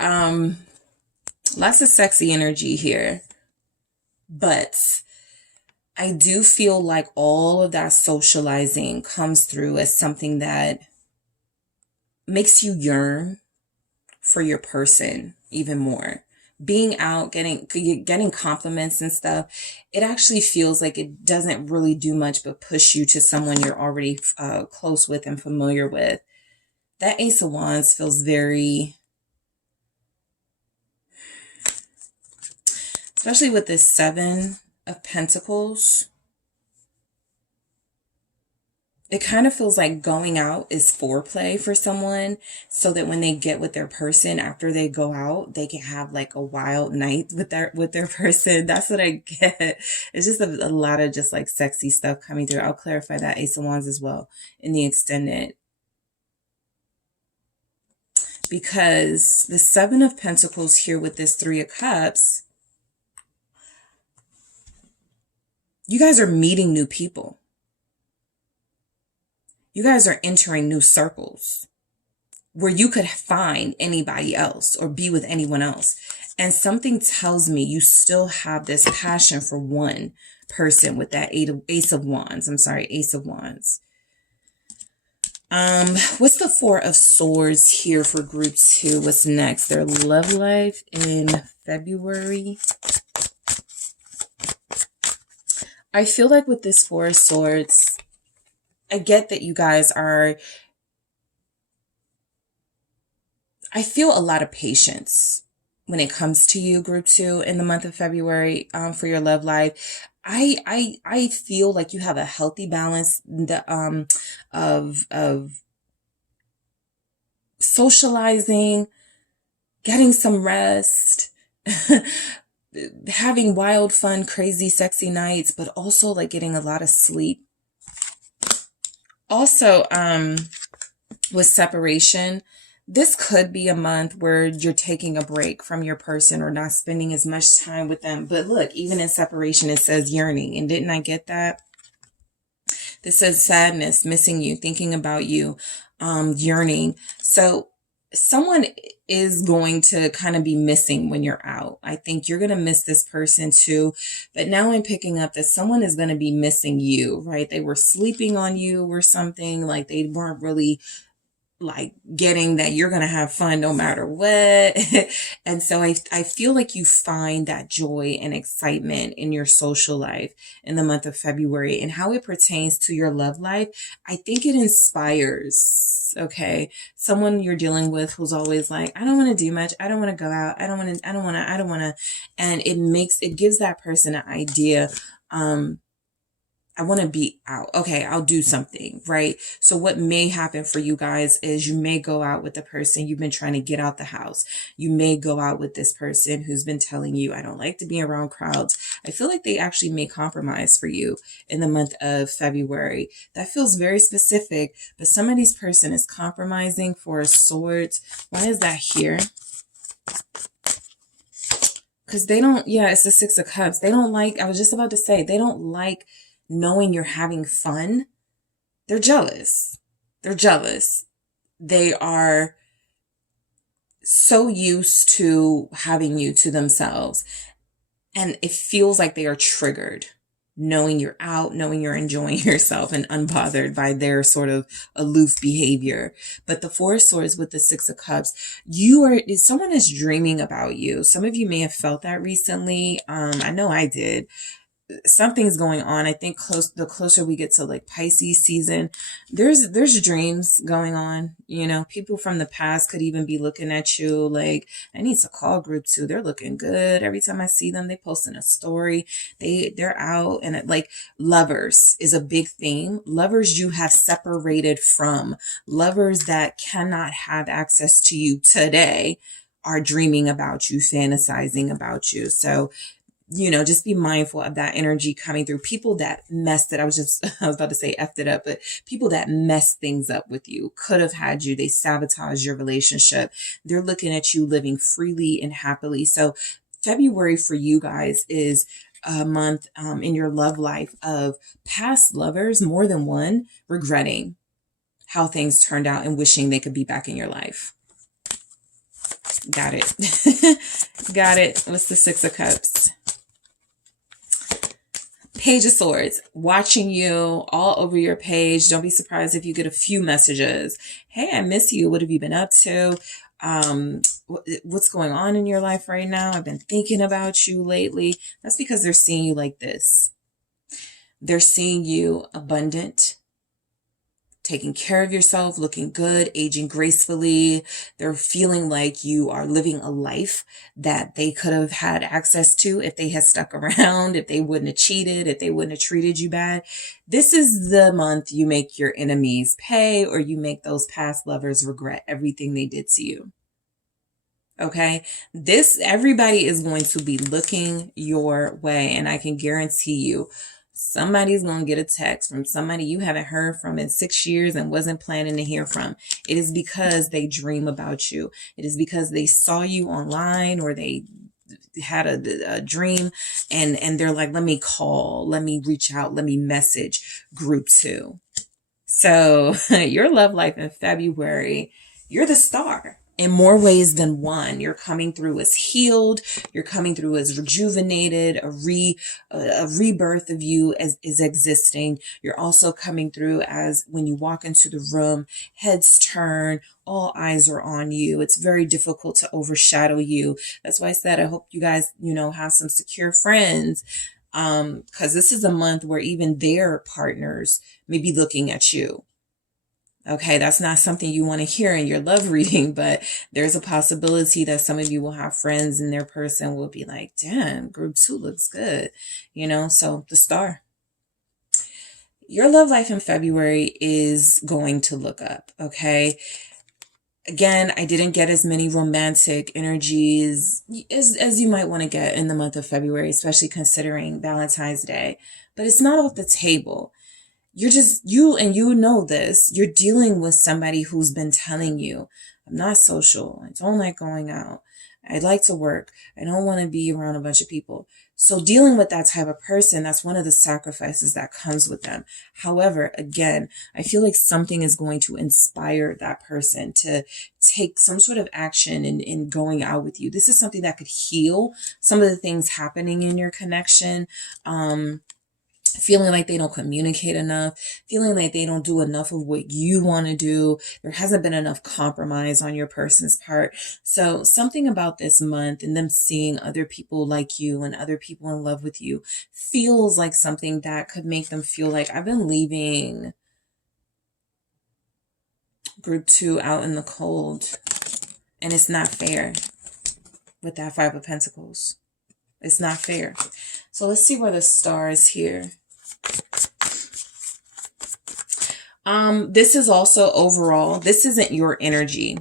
Lots of sexy energy here. But I do feel like all of that socializing comes through as something that makes you yearn for your person even more. Being out, getting compliments and stuff, it actually feels like it doesn't really do much but push you to someone you're already close with and familiar with. That Ace of Wands feels very, especially with this 7 of Pentacles, it kind of feels like going out is foreplay for someone so that when they get with their person, after they go out, they can have like a wild night with their person. That's what I get. It's just a lot of just like sexy stuff coming through. I'll clarify that Ace of Wands as well in the extended. Because the 7 of Pentacles here with this 3 of Cups, you guys are meeting new people. You guys are entering new circles where you could find anybody else or be with anyone else. And something tells me you still have this passion for one person with that Ace of Wands. What's the 4 of Swords here for group 2? What's next? Their love life in February. I feel like with this 4 of Swords, I get that you guys are, I feel a lot of patience when it comes to you, group 2, in the month of February, for your love life. I feel like you have a healthy balance of socializing, getting some rest, having wild, fun, crazy, sexy nights, but also like getting a lot of sleep. Also, with separation, this could be a month where you're taking a break from your person or not spending as much time with them. But look, even in separation, it says yearning. And didn't I get that? This says sadness, missing you, thinking about you, yearning. So someone is going to kind of be missing when you're out. I think you're going to miss this person too. But now I'm picking up that someone is going to be missing you, right? They were sleeping on you or something, like they weren't really like getting that you're going to have fun no matter what. And so I feel like you find that joy and excitement in your social life in the month of February, and how it pertains to your love life. I think it inspires, okay, someone you're dealing with who's always like, I don't want to do much. I don't want to go out. I don't want to. And it gives that person an idea. I want to be out. Okay, I'll do something, right? So what may happen for you guys is you may go out with the person you've been trying to get out the house. You may go out with this person who's been telling you, I don't like to be around crowds. I feel like they actually may compromise for you in the month of February. That feels very specific, but somebody's person is compromising for a Swords. Why is that here? Because they don't, yeah, it's the Six of Cups. They don't like, I was just about to say, they don't like knowing you're having fun. They're jealous. They're jealous. They are so used to having you to themselves. And it feels like they are triggered, knowing you're out, knowing you're enjoying yourself and unbothered by their sort of aloof behavior. But the Four of Swords with the Six of Cups, someone is dreaming about you. Some of you may have felt that recently. I know I did. Something's going on. I think the closer we get to like Pisces season, there's dreams going on. You know, people from the past could even be looking at you like, I need to call group 2. They're looking good. Every time I see them, they posting a story. They're out, and like lovers is a big theme. Lovers you have separated from, lovers that cannot have access to you today are dreaming about you, fantasizing about you. So just be mindful of that energy coming through. People that messed it, I was about to say effed it up, but people that messed things up with you, could have had you, they sabotaged your relationship. They're looking at you living freely and happily. So February for you guys is a month in your love life of past lovers, more than one, regretting how things turned out and wishing they could be back in your life. Got it. Got it. What's the Six of Cups? Page of Swords, watching you all over your page. Don't be surprised if you get a few messages. Hey, I miss you. What have you been up to? What's going on in your life right now? I've been thinking about you lately. That's because they're seeing you like this. They're seeing you abundant, taking care of yourself, looking good, aging gracefully. They're feeling like you are living a life that they could have had access to if they had stuck around, if they wouldn't have cheated, if they wouldn't have treated you bad. This is the month you make your enemies pay, or you make those past lovers regret everything they did to you. Okay, everybody is going to be looking your way, and I can guarantee you, somebody's going to get a text from somebody you haven't heard from in 6 years and wasn't planning to hear from. It is because they dream about you. It is because they saw you online, or they had a dream, and they're like, let me call, let me reach out, let me message group 2. So your love life in February, you're the star. In more ways than one. You're coming through as healed. You're coming through as rejuvenated. A rebirth of you is existing. You're also coming through as, when you walk into the room, heads turn, all eyes are on you. It's very difficult to overshadow you. That's why I said I hope you guys, have some secure friends. Because this is a month where even their partners may be looking at you. Okay, that's not something you want to hear in your love reading, but there's a possibility that some of you will have friends and their person will be like, damn, group 2 looks good. So the star. Your love life in February is going to look up. Okay. Again, I didn't get as many romantic energies as you might want to get in the month of February, especially considering Valentine's Day, but it's not off the table. You know this, you're dealing with somebody who's been telling you, I'm not social. I don't like going out. I like to work. I don't want to be around a bunch of people. So dealing with that type of person, that's one of the sacrifices that comes with them. However, again, I feel like something is going to inspire that person to take some sort of action in going out with you. This is something that could heal some of the things happening in your connection. Feeling like they don't communicate enough, feeling like they don't do enough of what you want to do. There hasn't been enough compromise on your person's part. So something about this month and them seeing other people like you and other people in love with you feels like something that could make them feel like, I've been leaving group 2 out in the cold, and it's not fair with that 5 of Pentacles. It's not fair. So let's see where the star is here. This is also overall, this isn't your energy.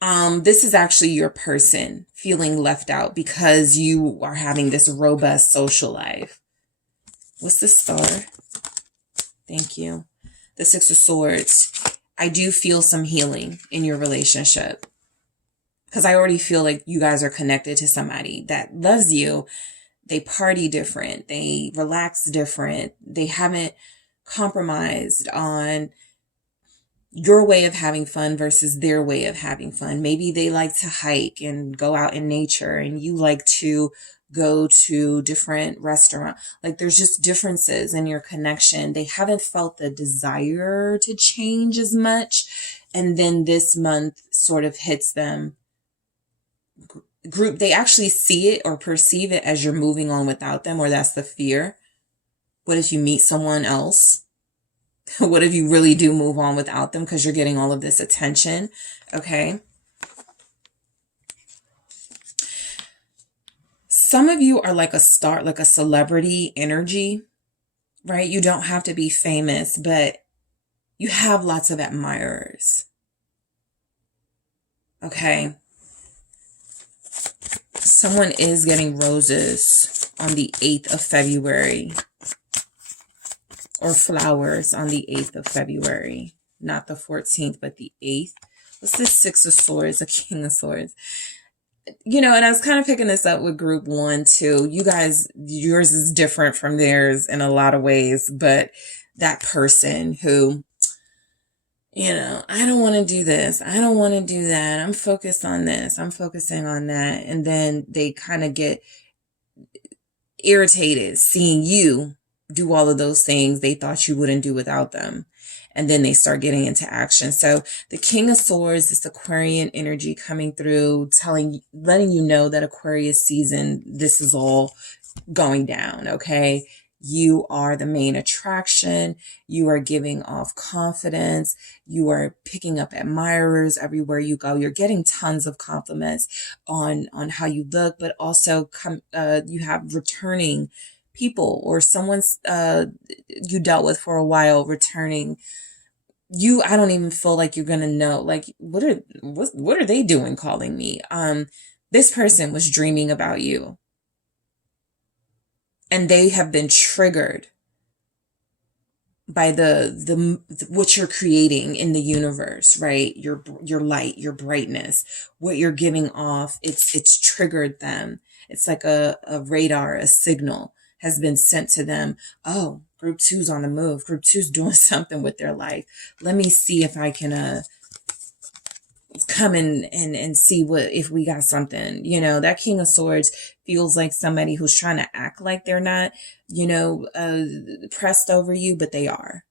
This is actually your person feeling left out because you are having this robust social life. What's the star? Thank you. The 6 of Swords. I do feel some healing in your relationship because I already feel like you guys are connected to somebody that loves you. They party different. They relax different. They haven't compromised on your way of having fun versus their way of having fun. Maybe they like to hike and go out in nature and you like to go to different restaurants. Like there's just differences in your connection. They haven't felt the desire to change as much. And then this month sort of hits them. Group, they actually see it or perceive it as you're moving on without them, or that's the fear. What if you meet someone else? What if you really do move on without them because you're getting all of this attention? Okay. Some of you are like a star, like a celebrity energy, right? You don't have to be famous, but you have lots of admirers. Okay. Someone is getting roses on the 8th of February. Or flowers on the 8th of February. Not the 14th, but the 8th. What's this 6 of Swords? A King of Swords. You know, and I was kind of picking this up with group 1 too. You guys, yours is different from theirs in a lot of ways. But that person who, you know, I don't want to do this. I don't want to do that. I'm focused on this. I'm focusing on that. And then they kind of get irritated seeing you do all of those things they thought you wouldn't do without them. And then they start getting into action. So the King of Swords, this Aquarian energy coming through, letting you know that Aquarius season, this is all going down. Okay. You are the main attraction. You are giving off confidence. You are picking up admirers everywhere you go. You're getting tons of compliments on how you look, but also you have returning people or someone's you dealt with for a while returning. I don't even feel like you're gonna know, like, what are they doing calling me? This person was dreaming about you and they have been triggered by the what you're creating in the universe, right? Your light, your brightness, what you're giving off, it's triggered them. It's like a radar, a signal has been sent to them. Oh, group 2's on the move. Group 2's doing something with their life. Let me see if I can come in and see if we got something. You know, that King of Swords feels like somebody who's trying to act like they're not, pressed over you, but they are.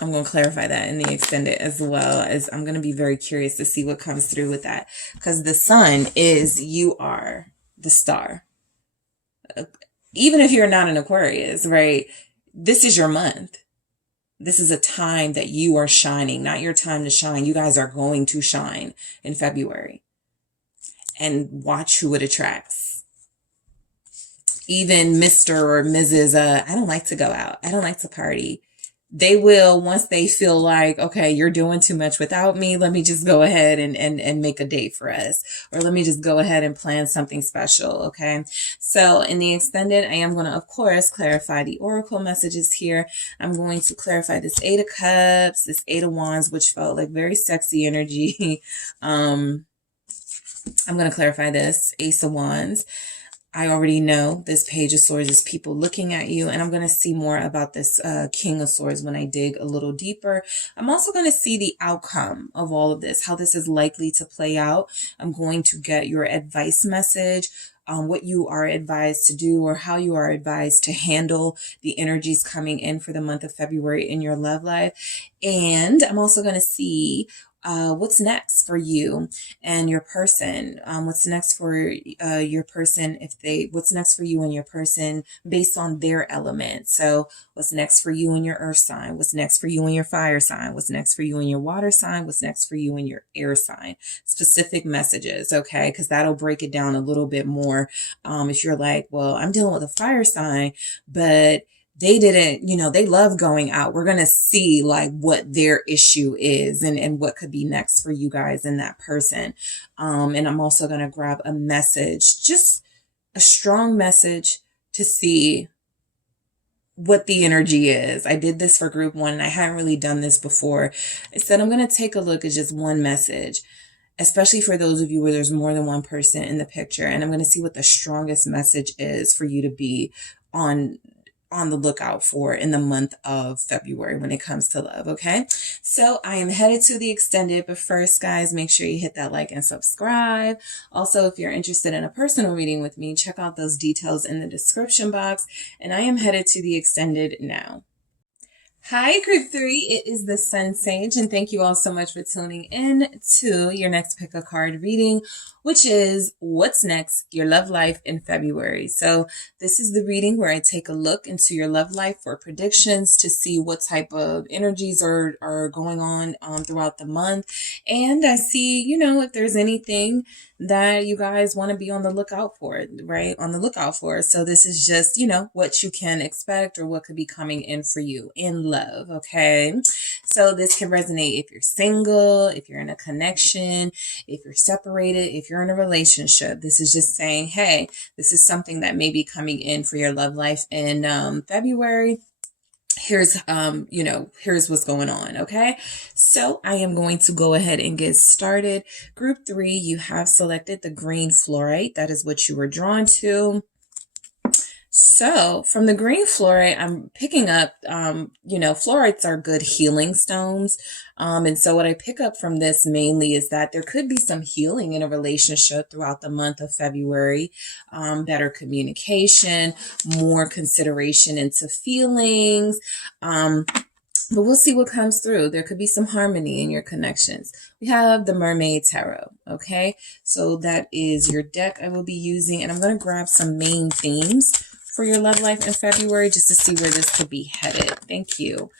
I'm going to clarify that in the extended, as well as I'm going to be very curious to see what comes through with that, because the sun you are the star. Even if you're not an Aquarius, right? This is your month. This is a time that you are shining, not your time to shine. You guys are going to shine in February. And watch who it attracts. Even Mr. or Mrs. I don't like to go out. I don't like to party. They will, once they feel like, okay, you're doing too much without me, let me just go ahead and make a date for us. Or let me just go ahead and plan something special, okay? So in the extended, I am going to, of course, clarify the oracle messages here. I'm going to clarify this 8 of Cups, this 8 of Wands, which felt like very sexy energy. I'm going to clarify this. Ace of Wands. I already know this Page of Swords is people looking at you, and I'm going to see more about this King of Swords when I dig a little deeper. I'm also going to see the outcome of all of this, how this is likely to play out. I'm going to get your advice message, what you are advised to do or how you are advised to handle the energies coming in for the month of February in your love life. And I'm also going to see what's next for you and your person. What's next for your person what's next for you and your person based on their element. So what's next for you and your earth sign? What's next for you and your fire sign? What's next for you and your water sign? What's next for you and your air sign? Specific messages, okay? Because that'll break it down a little bit more. If you're like, well, I'm dealing with a fire sign, but they didn't, they love going out. We're going to see like what their issue is and what could be next for you guys and that person. And I'm also going to grab a message, just a strong message to see what the energy is. I did this for group 1 and I hadn't really done this before. I said, I'm going to take a look at just one message, especially for those of you where there's more than one person in the picture. And I'm going to see what the strongest message is for you to be on the lookout for in the month of February when it comes to love, okay? So I am headed to the extended, but first, guys, make sure you hit that like and subscribe. Also, if you're interested in a personal reading with me, check out those details in the description box. And I am headed to the extended now. Hi, Group 3. It is the SunSage, and thank you all so much for tuning in to your next pick a card reading, which is What's Next? Your Love Life in February. So this is the reading where I take a look into your love life for predictions to see what type of energies are going on throughout the month. And I see, if there's anything that you guys want to be on the lookout for, right? On the lookout for. So this is just, what you can expect or what could be coming in for you in love. Okay. So this can resonate if you're single, if you're in a connection, if you're separated, if you're in a relationship. This is just saying, hey, this is something that may be coming in for your love life in February. Here's what's going on. Okay. So I am going to go ahead and get started. Group 3, you have selected the green fluorite. That is what you were drawn to. So from the green fluorite, I'm picking up, fluorites are good healing stones. And so what I pick up from this mainly is that there could be some healing in a relationship throughout the month of February, better communication, more consideration into feelings, but we'll see what comes through. There could be some harmony in your connections. We have the Mermaid Tarot. Okay. So that is your deck I will be using. And I'm going to grab some main themes for your love life in February just to see where this could be headed. Thank you.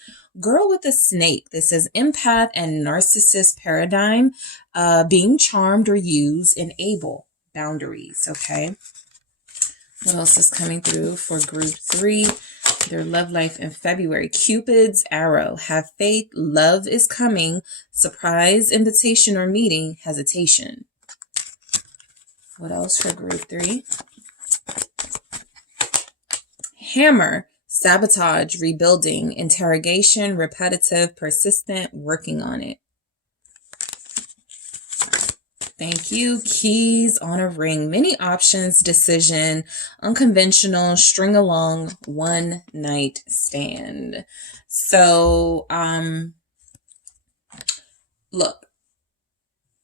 Girl with a Snake. This says empath and narcissist paradigm, being charmed or used, enable boundaries. Okay. What else is coming through for group 3? Their love life in February. Cupid's arrow. Have faith. Love is coming. Surprise, invitation, or meeting. Hesitation. What else for group 3? Hammer. Sabotage, rebuilding, interrogation, repetitive, persistent, working on it. Thank you. Keys on a ring. Many options, decision, unconventional, string along, one night stand. So, look,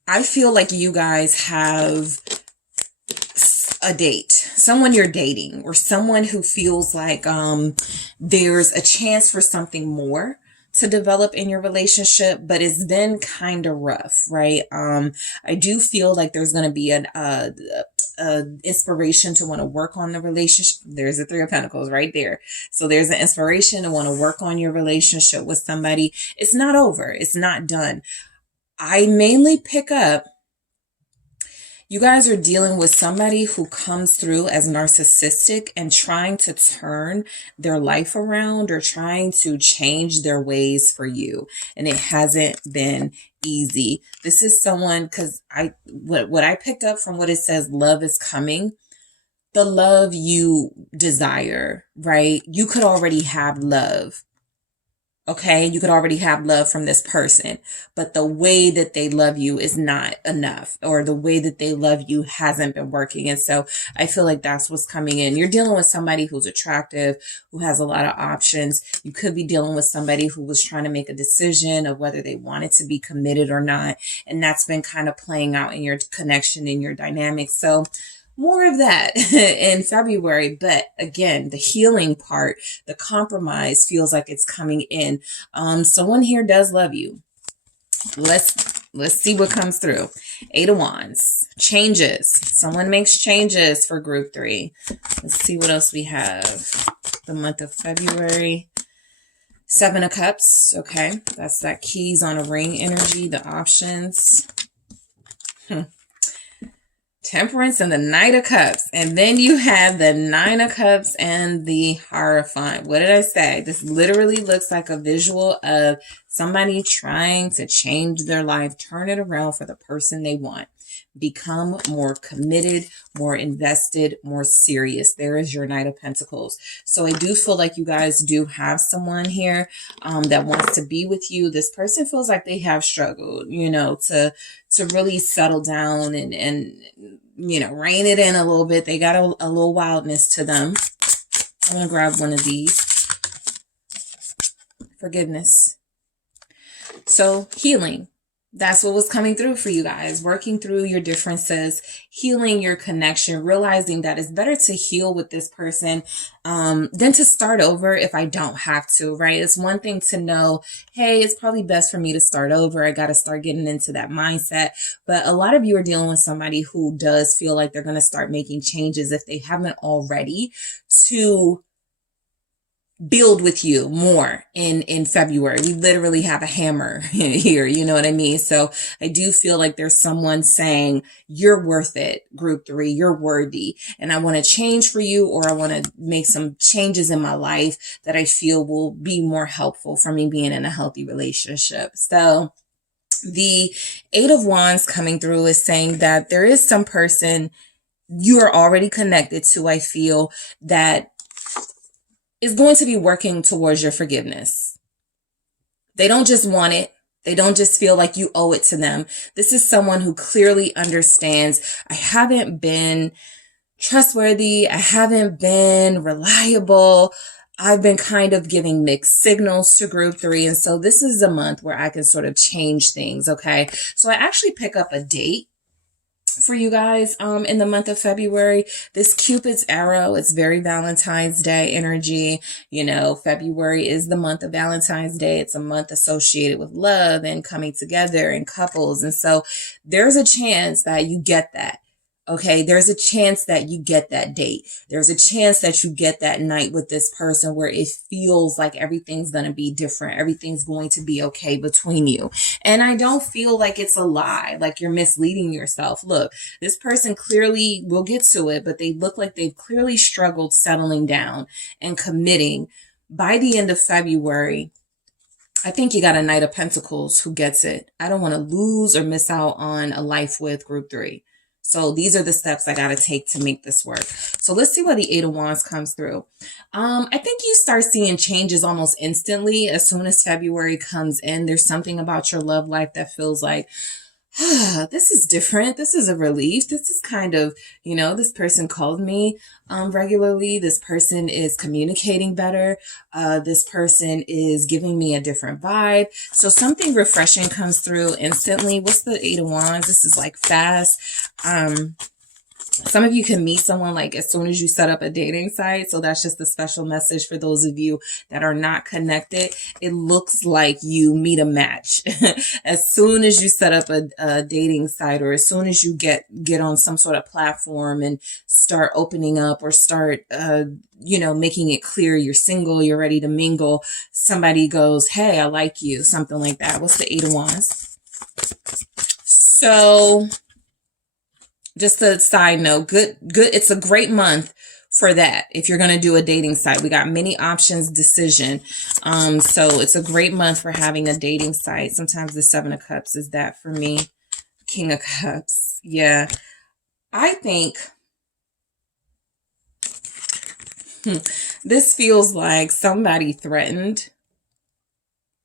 I feel like you guys have a date, someone you're dating, or someone who feels like there's a chance for something more to develop in your relationship, but it's been kind of rough, right? I do feel like there's going to be an inspiration to want to work on the relationship. There's the 3 of Pentacles right there. So there's an inspiration to want to work on your relationship with somebody. It's not over. It's not done. I mainly pick up you guys are dealing with somebody who comes through as narcissistic and trying to turn their life around or trying to change their ways for you. And it hasn't been easy. This is someone, because what I picked up from what it says, love is coming. The love you desire, right? You could already have love Okay, you could already have love from this person, but the way that they love you is not enough, or the way that they love you hasn't been working. And so I feel like that's what's coming in. You're dealing with somebody who's attractive, who has a lot of options. You could be dealing with somebody who was trying to make a decision of whether they wanted to be committed or not. And that's been kind of playing out in your connection, in your dynamics. So more of that in February. But again, the healing part, the compromise feels like it's coming in. Someone here does love you. Let's see what comes through. 8 of Wands. Changes. Someone makes changes for group 3. Let's see what else we have. The month of February. 7 of Cups. Okay. That's that keys on a ring energy, the options. Temperance and the Knight of Cups. And then you have the 9 of Cups and the Hierophant. What did I say? This literally looks like a visual of somebody trying to change their life, turn it around for the person they want. Become more committed, more invested, more serious. There is your Knight of Pentacles. So I do feel like you guys do have someone here that wants to be with you. This person feels like they have struggled, you know, to really settle down and you know, rein it in a little bit. They got a little wildness to them. I'm going to grab one of these. Forgiveness. So healing. That's what was coming through for you guys. Working through your differences, healing your connection, realizing that it's better to heal with this person than to start over if I don't have to, right? It's one thing to know, hey, it's probably best for me to start over. I got to start getting into that mindset. But a lot of you are dealing with somebody who does feel like they're going to start making changes if they haven't already to build with you more in February. We literally have a hammer here. You know what I mean? So I do feel like there's someone saying, you're worth it, group 3, you're worthy. And I want to change for you, or I want to make some changes in my life that I feel will be more helpful for me being in a healthy relationship. So the 8 of Wands coming through is saying that there is some person you are already connected to, I feel, that is going to be working towards your forgiveness. They don't just want it. They don't just feel like you owe it to them. This is someone who clearly understands, I haven't been trustworthy. I haven't been reliable. I've been kind of giving mixed signals to group 3. And so this is a month where I can sort of change things. Okay. So I actually pick up a date for you guys in the month of February. This Cupid's arrow, it's very Valentine's Day energy. You know, February is the month of Valentine's Day. It's a month associated with love and coming together and couples. And so there's a chance that you get that. Okay, there's a chance that you get that date. There's a chance that you get that night with this person where it feels like everything's going to be different. Everything's going to be okay between you. And I don't feel like it's a lie, like you're misleading yourself. Look, this person clearly, we'll get to it, but they look like they've clearly struggled settling down and committing. By the end of February, I think you got a Knight of Pentacles who gets it. I don't want to lose or miss out on a life with group 3. So these are the steps I got to take to make this work. So let's see why the 8 of Wands comes through. I think you start seeing changes almost instantly as soon as February comes in. There's something about your love life that feels like, this is different. This is a relief. This is kind of, you know, this person called me regularly. This person is communicating better. This person is giving me a different vibe. So something refreshing comes through instantly. What's the 8 of Wands? This is like fast. Some of you can meet someone like as soon as you set up a dating site. So that's just a special message for those of you that are not connected. It looks like you meet a match as soon as you set up a dating site, or as soon as you get on some sort of platform and start opening up, or start, you know, making it clear you're single, you're ready to mingle. Somebody goes, hey, I like you, something like that. What's the 8 of Wands? So just a side note, good. It's a great month for that. If you're going to do a dating site, we got many options, decision. So it's a great month for having a dating site. Sometimes the 7 of Cups is that for me. King of Cups. Yeah. I think this feels like somebody threatened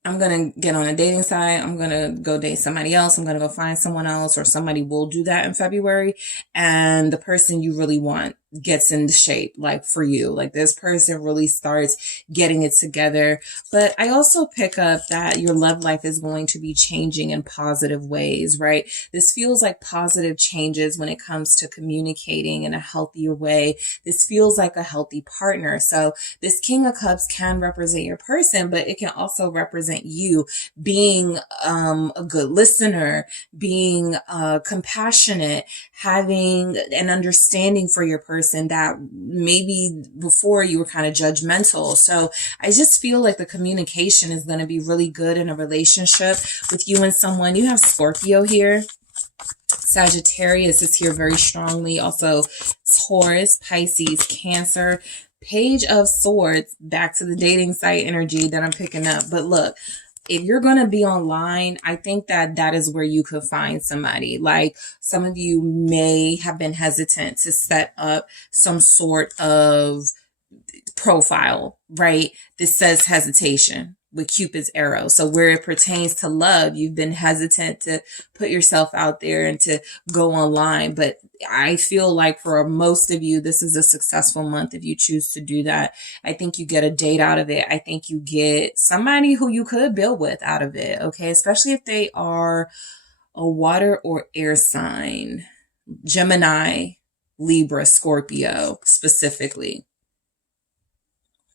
I'm going to get on a dating site. I'm going to go date somebody else. I'm going to go find someone else, or somebody will do that in February. And the person you really want gets into shape, like for you. Like this person really starts getting it together. But I also pick up that your love life is going to be changing in positive ways, right? This feels like positive changes when it comes to communicating in a healthier way. This feels like a healthy partner. So this King of Cups can represent your person, but it can also represent you being a good listener, being compassionate, having an understanding for your person that maybe before you were kind of judgmental. So I just feel like the communication is going to be really good in a relationship with you and someone. You have Scorpio here. Sagittarius is here very strongly. Also Taurus, Pisces, Cancer, Page of Swords, back to the dating site energy that I'm picking up. But look, if you're going to be online, I think that that is where you could find somebody. Like some of you may have been hesitant to set up some sort of profile, right? This says hesitation with Cupid's arrow. So where it pertains to love, you've been hesitant to put yourself out there and to go online. But I feel like for most of you, this is a successful month if you choose to do that. I think you get a date out of it. I think you get somebody who you could build with out of it. Okay. Especially if they are a water or air sign, Gemini, Libra, Scorpio specifically.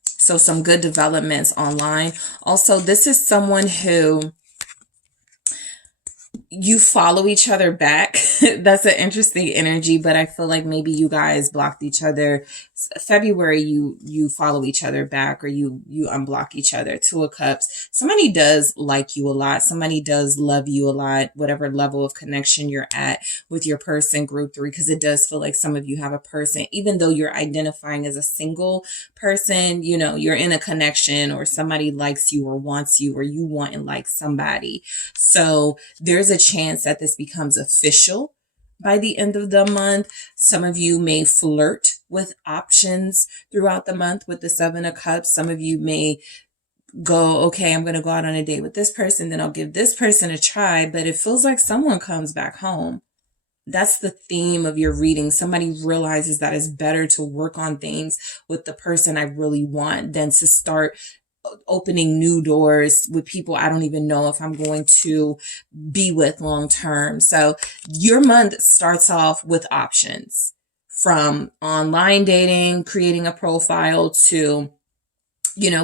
So some good developments online. Also, this is someone who you follow each other back. That's an interesting energy, but I feel like maybe you guys blocked each other. February, you follow each other back, or you unblock each other. Two of Cups. Somebody does like you a lot. Somebody does love you a lot, whatever level of connection you're at with your person, group 3, because it does feel like some of you have a person, even though you're identifying as a single person, you know, you're in a connection, or somebody likes you or wants you, or you want and like somebody. So there's a chance that this becomes official by the end of the month. Some of you may flirt with options throughout the month with the 7 of Cups. Some of you may go, okay, I'm going to go out on a date with this person, then I'll give this person a try. But it feels like someone comes back home. That's the theme of your reading. Somebody realizes that it's better to work on things with the person I really want than to start opening new doors with people I don't even know if I'm going to be with long term. So your month starts off with options, from online dating, creating a profile, to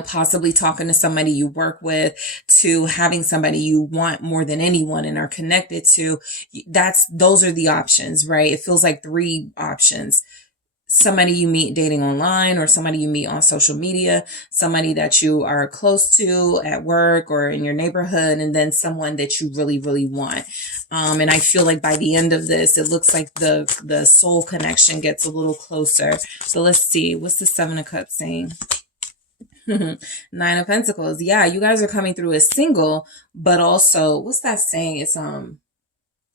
possibly talking to somebody you work with, to having somebody you want more than anyone and are connected to. Those are the options, right? It feels like 3 options. Somebody you meet dating online, or somebody you meet on social media, somebody that you are close to at work or in your neighborhood, and then someone that you really, really want. And I feel like by the end of this, it looks like the soul connection gets a little closer. So let's see. What's the 7 of Cups saying? 9 of Pentacles. Yeah, you guys are coming through as single, but also, what's that saying? It's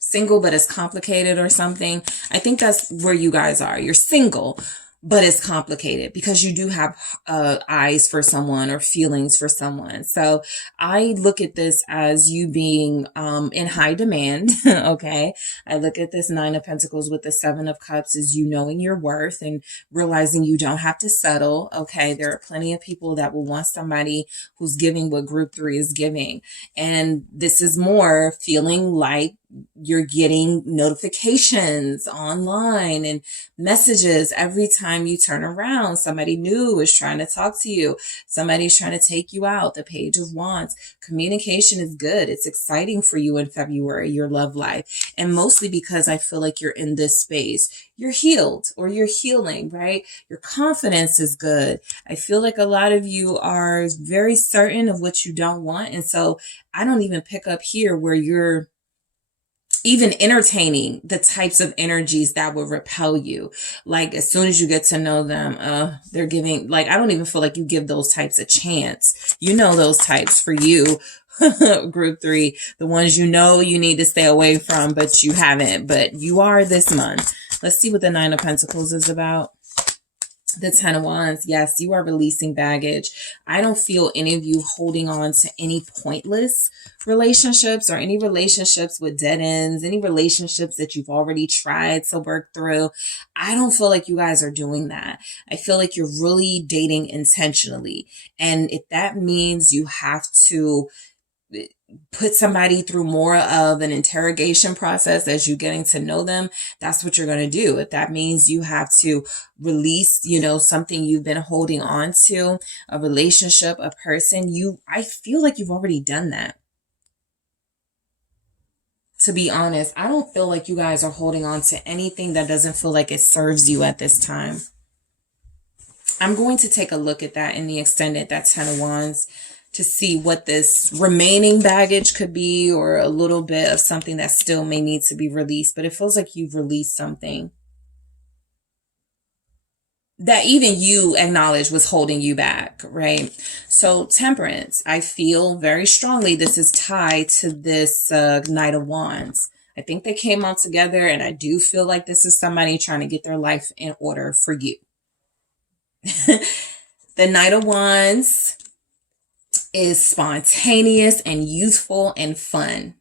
single, but it's complicated or something. I think that's where you guys are. You're single, but it's complicated because you do have eyes for someone or feelings for someone. So I look at this as you being in high demand. Okay. I look at this 9 of Pentacles with the 7 of Cups as you knowing your worth and realizing you don't have to settle. Okay. There are plenty of people that will want somebody who's giving what group 3 is giving. And this is more feeling like you're getting notifications online and messages every time you turn around. Somebody new is trying to talk to you. Somebody's trying to take you out. The Page of Wands. Communication is good. It's exciting for you in February, your love life. And mostly because I feel like you're in this space. You're healed, or you're healing, right? Your confidence is good. I feel like a lot of you are very certain of what you don't want. And so I don't even pick up here where you're even entertaining the types of energies that would repel you. Like as soon as you get to know them, they're giving, like, I don't even feel like you give those types a chance. You know, those types for you, group 3, the ones you know you need to stay away from, but you haven't, but you are this month. Let's see what the 9 of Pentacles is about. The 10 of Wands, yes, you are releasing baggage. I don't feel any of you holding on to any pointless relationships or any relationships with dead ends, any relationships that you've already tried to work through. I don't feel like you guys are doing that. I feel like you're really dating intentionally. And if that means you have to put somebody through more of an interrogation process as you getting to know them, that's what you're going to do. If that means you have to release, something you've been holding on to, a relationship, a person, I feel like you've already done that. To be honest, I don't feel like you guys are holding on to anything that doesn't feel like it serves you at this time. I'm going to take a look at that in the extended, that 10 of Wands, to see what this remaining baggage could be, or a little bit of something that still may need to be released. But it feels like you've released something that even you acknowledge was holding you back, right? So Temperance, I feel very strongly this is tied to this Knight of Wands. I think they came out together, and I do feel like this is somebody trying to get their life in order for you. The Knight of Wands is spontaneous and youthful and fun.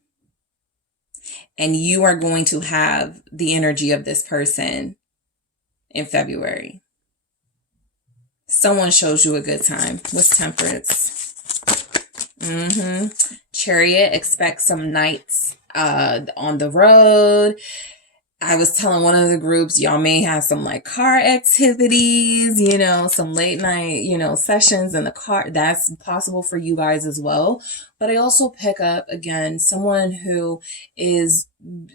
And you are going to have the energy of this person in February. Someone shows you a good time. What's Temperance? Chariot, expect some nights on the road. I was telling one of the groups, y'all may have some like car activities, some late night, sessions in the car. That's possible for you guys as well. But I also pick up, again, someone who is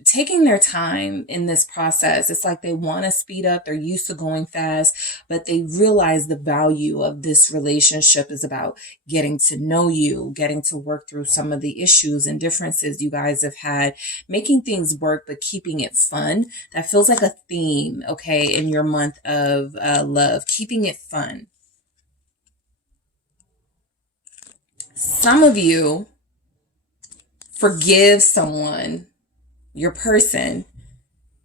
taking their time in this process. It's like they want to speed up. They're used to going fast, but they realize the value of this relationship is about getting to know you, getting to work through some of the issues and differences you guys have had, making things work, but keeping it fun. That feels like a theme, okay, in your month of love, keeping it fun. Some of you forgive someone, your person,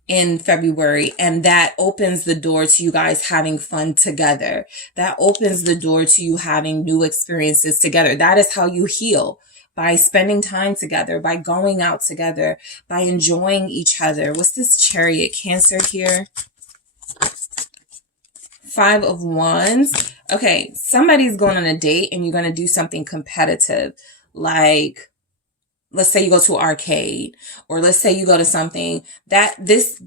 in February, and that opens the door to you guys having fun together. That opens the door to you having new experiences together. That is how you heal. By spending time together, by going out together, by enjoying each other. What's this Chariot? Cancer here. 5 of Wands. Okay, somebody's going on a date and you're going to do something competitive. Like, let's say you go to an arcade, or let's say you go to something that this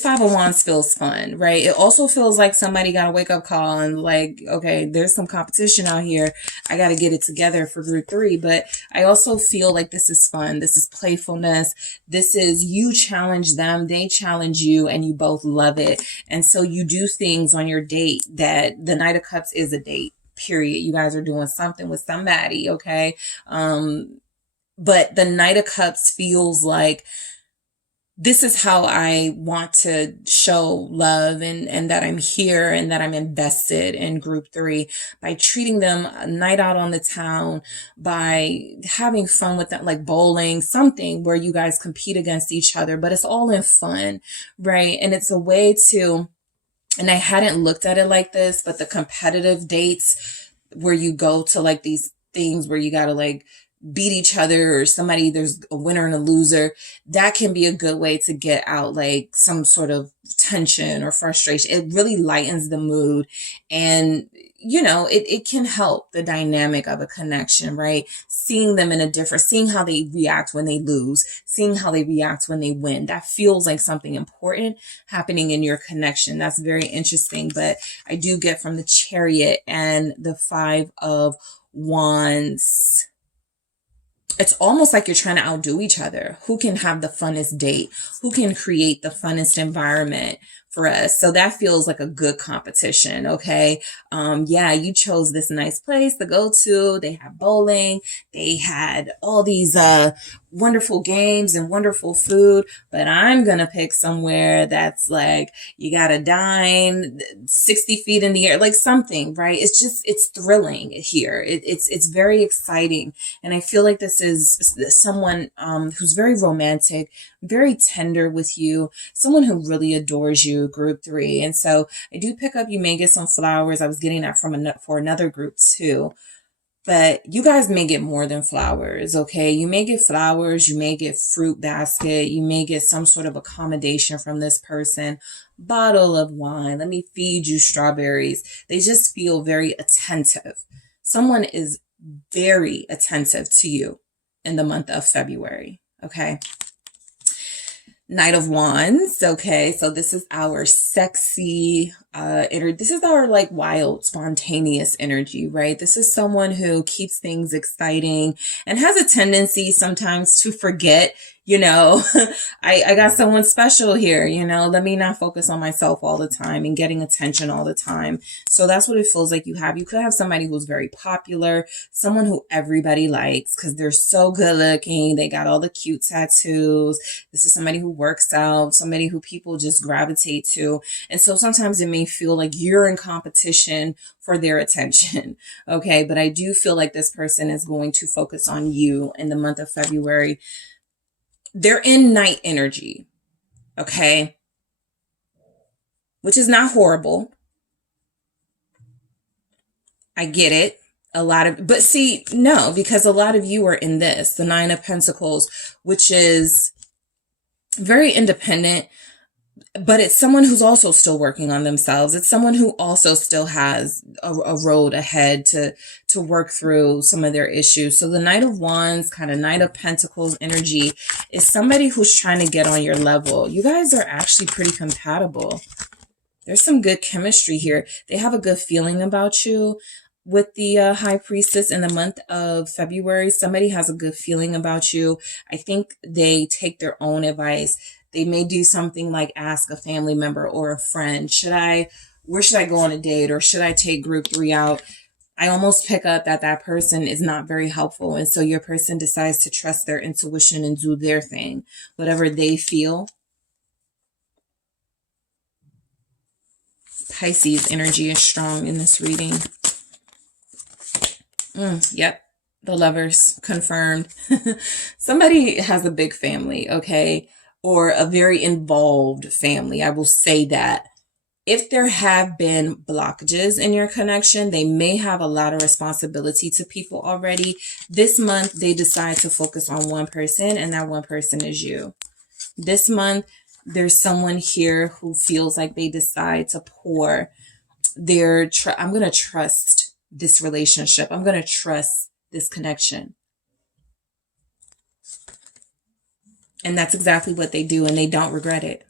5 of Wands feels fun, right? It also feels like somebody got a wake up call and like, okay, there's some competition out here. I got to get it together for group 3. But I also feel like this is fun. This is playfulness. This is you challenge them, they challenge you, and you both love it. And so you do things on your date that the Knight of Cups is a date, period. You guys are doing something with somebody, okay? But the Knight of Cups feels like this is how I want to show love and that I'm here and that I'm invested in group 3 by treating them a night out on the town, by having fun with them, like bowling, something where you guys compete against each other, but it's all in fun, right? And it's a way to, and I hadn't looked at it like this, but the competitive dates where you go to like these things where you got to like beat each other, or somebody, there's a winner and a loser, that can be a good way to get out like some sort of tension or frustration. It really lightens the mood, and it can help the dynamic of a connection, right? Seeing them in a different, seeing how they react when they lose, seeing how they react when they win, that feels like something important happening in your connection. That's very interesting. But I do get from the Chariot and the 5 of Wands, it's almost like you're trying to outdo each other. Who can have the funnest date? Who can create the funnest environment for us? So that feels like a good competition, okay? Yeah, you chose this nice place to go to. They had bowling. They had all these wonderful games and wonderful food, but I'm going to pick somewhere that's like, you got to dine 60 feet in the air, like something, right? It's thrilling here. It's very exciting. And I feel like this is someone who's very romantic, very tender with you, someone who really adores you, into group 3. And so I do pick up, you may get some flowers. I was getting that for another group too. But you guys may get more than flowers, okay? You may get flowers, you may get fruit basket, you may get some sort of accommodation from this person, bottle of wine, let me feed you strawberries. They just feel very attentive. Someone is very attentive to you in the month of February, okay? Knight of Wands, okay, so this is our sexy energy. This is our like wild, spontaneous energy, right? This is someone who keeps things exciting and has a tendency sometimes to forget, you know, I got someone special here, you know, let me not focus on myself all the time and getting attention all the time. So that's what it feels like you have. You could have somebody who's very popular, someone who everybody likes because they're so good looking. They got all the cute tattoos. This is somebody who works out, somebody who people just gravitate to. And so sometimes it may feel like you're in competition for their attention. Okay. But I do feel like this person is going to focus on you in the month of February. They're in night energy, okay? Which is not horrible. I get it. But see, no, because a lot of you are in this, the 9 of Pentacles, which is very independent, but it's someone who's also still working on themselves. It's someone who also still has a road ahead to work through some of their issues. So the Knight of Wands, kind of Knight of Pentacles energy is somebody who's trying to get on your level. You guys are actually pretty compatible. There's some good chemistry here. They have a good feeling about you. With the High Priestess in the month of February, somebody has a good feeling about you. I think they take their own advice. They may do something like ask a family member or a friend, where should I go on a date, or should I take group 3 out? I almost pick up that person is not very helpful. And so your person decides to trust their intuition and do their thing, whatever they feel. Pisces energy is strong in this reading. Yep. The Lovers confirmed. Somebody has a big family, okay? Or a very involved family. I will say that. If there have been blockages in your connection, they may have a lot of responsibility to people already. This month, they decide to focus on one person, and that one person is you. This month, there's someone here who feels like they decide to pour their I'm going to trust this relationship. I'm going to trust this connection. And that's exactly what they do, and they don't regret it.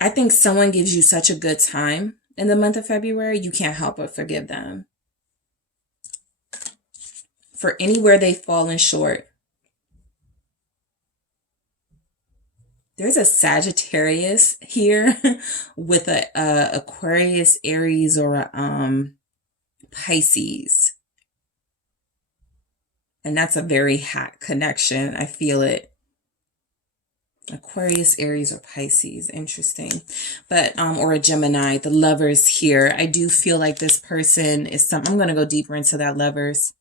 I think someone gives you such a good time in the month of February, you can't help but forgive them. For anywhere they've fallen short. There's a Sagittarius here with a Aquarius, Aries, or a Pisces. And that's a very hot connection. I feel it. Aquarius, Aries, or Pisces. Interesting. But, or a Gemini, the Lovers here. I do feel like this person is I'm going to go deeper into that Lovers.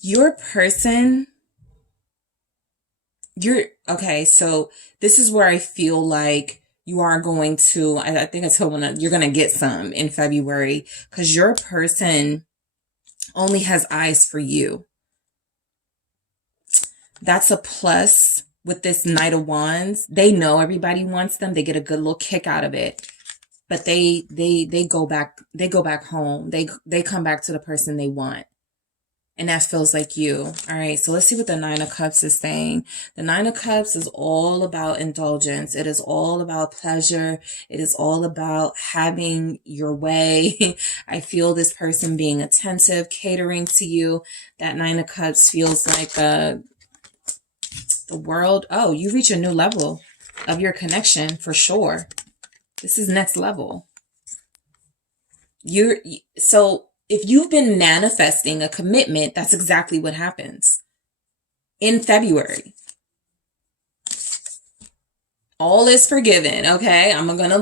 Your person, okay, so this is where I feel like you are going to, I think I told you, you're going to get some in February because your person only has eyes for you. That's a plus with this Knight of Wands. They know everybody wants them. They get a good little kick out of it. But they go back home. They come back to the person they want. And that feels like you. All right, so let's see what the 9 of Cups is saying. The 9 of Cups is all about indulgence. It is all about pleasure. It is all about having your way. I feel this person being attentive, catering to you. That 9 of Cups feels like the world. Oh, you reach a new level of your connection for sure. This is next level. So if you've been manifesting a commitment, that's exactly what happens in February. All is forgiven, okay? I'm gonna,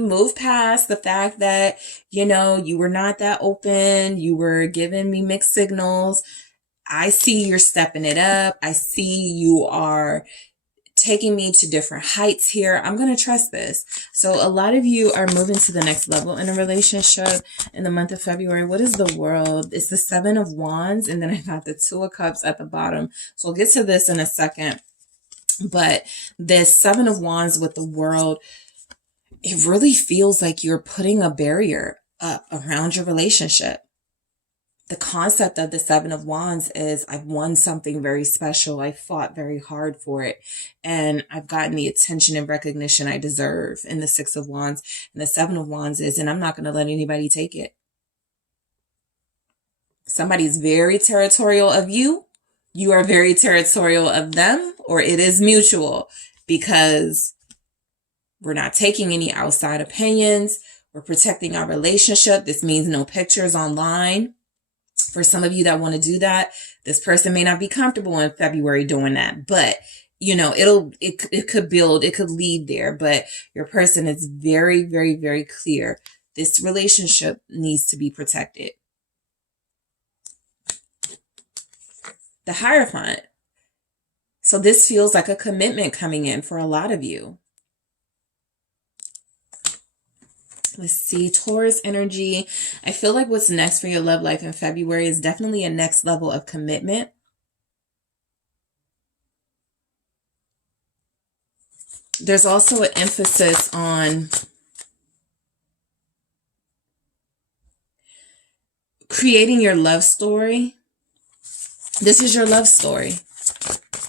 move past the fact that, you were not that open. You were giving me mixed signals. I see you're stepping it up. I see you are taking me to different heights here. I'm going to trust this. So a lot of you are moving to the next level in a relationship in the month of February. What is the world? It's the 7 of Wands, and then I got the 2 of Cups at the bottom. So we'll get to this in a second. But this 7 of Wands with the world, it really feels like you're putting a barrier up around your relationship. The concept of the 7 of Wands is I've won something very special. I fought very hard for it, and I've gotten the attention and recognition I deserve in the 6 of Wands. And the 7 of Wands is, and I'm not going to let anybody take it. Somebody's very territorial of you. You are very territorial of them, or it is mutual, because we're not taking any outside opinions. We're protecting our relationship. This means no pictures online. For some of you that want to do that, this person may not be comfortable in February doing that, but it could lead there. But your person is very, very, very clear. This relationship needs to be protected. The Hierophant. So this feels like a commitment coming in for a lot of you. Let's see, Taurus energy. I feel like what's next for your love life in February is definitely a next level of commitment. There's also an emphasis on creating your love story. This is your love story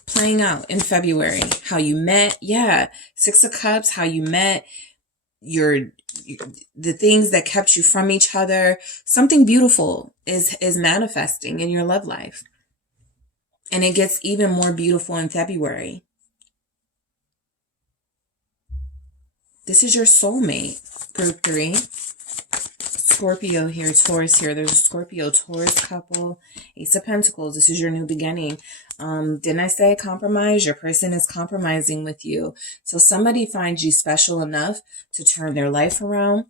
playing out in February. How you met. Yeah. 6 of Cups, how you met. The things that kept you from each other. Something beautiful is manifesting in your love life. And it gets even more beautiful in February. This is your soulmate, group 3. Scorpio here, Taurus here. There's a Scorpio Taurus couple. Ace of Pentacles. This is your new beginning. Didn't I say compromise? Your person is compromising with you. So somebody finds you special enough to turn their life around,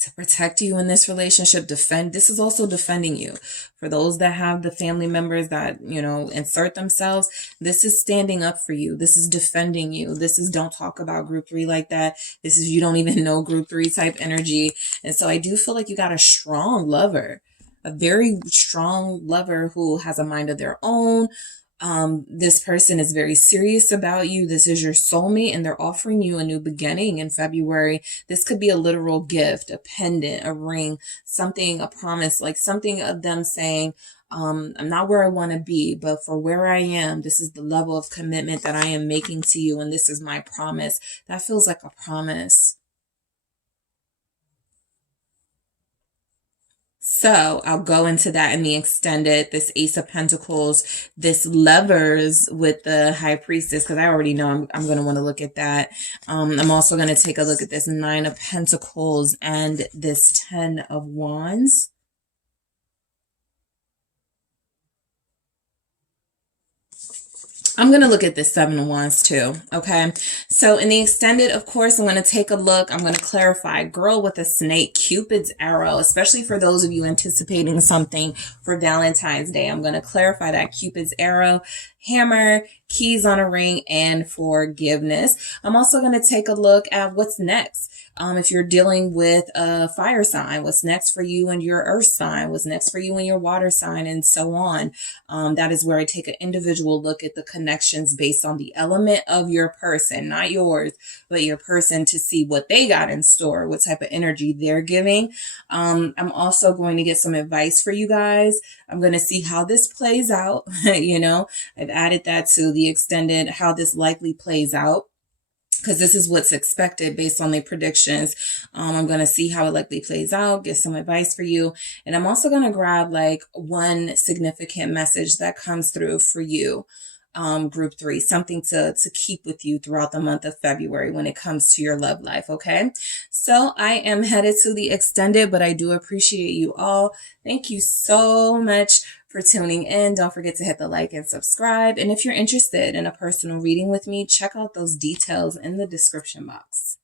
to protect you in this relationship, this is also defending you. For those that have the family members that, insert themselves, this is standing up for you. This is defending you. This is don't talk about group 3 like that. This is you don't even know group 3 type energy. And so I do feel like you got a strong lover, a very strong lover who has a mind of their own. This person is very serious about you. This is your soulmate, and they're offering you a new beginning in February. This could be a literal gift, a pendant, a ring, something, a promise, like something of them saying, I'm not where I want to be, but for where I am, this is the level of commitment that I am making to you, and this is my promise. That feels like a promise. So I'll go into that in the extended, this Ace of Pentacles, this Lovers with the High Priestess, because I already know I'm going to want to look at that. I'm also going to take a look at this 9 of Pentacles and this 10 of Wands. I'm going to look at this 7 of Wands too, okay? So in the extended, of course, I'm going to take a look. I'm going to clarify. Girl with a snake, Cupid's arrow, especially for those of you anticipating something for Valentine's Day. I'm going to clarify that Cupid's arrow, hammer, keys on a ring, and forgiveness. I'm also going to take a look at what's next. If you're dealing with a fire sign, what's next for you and your earth sign, what's next for you and your water sign, and so on. That is where I take an individual look at the connections based on the element of your person, not yours, but your person, to see what they got in store, what type of energy they're giving. I'm also going to get some advice for you guys. I'm going to see how this plays out. I've added that to the extended, how this likely plays out, because this is what's expected based on the predictions. I'm going to see how it likely plays out, get some advice for you. And I'm also going to grab like one significant message that comes through for you, group 3, something to keep with you throughout the month of February when it comes to your love life. Okay. So I am headed to the extended, but I do appreciate you all. Thank you so much for tuning in. Don't forget to hit the like and subscribe. And if you're interested in a personal reading with me, check out those details in the description box.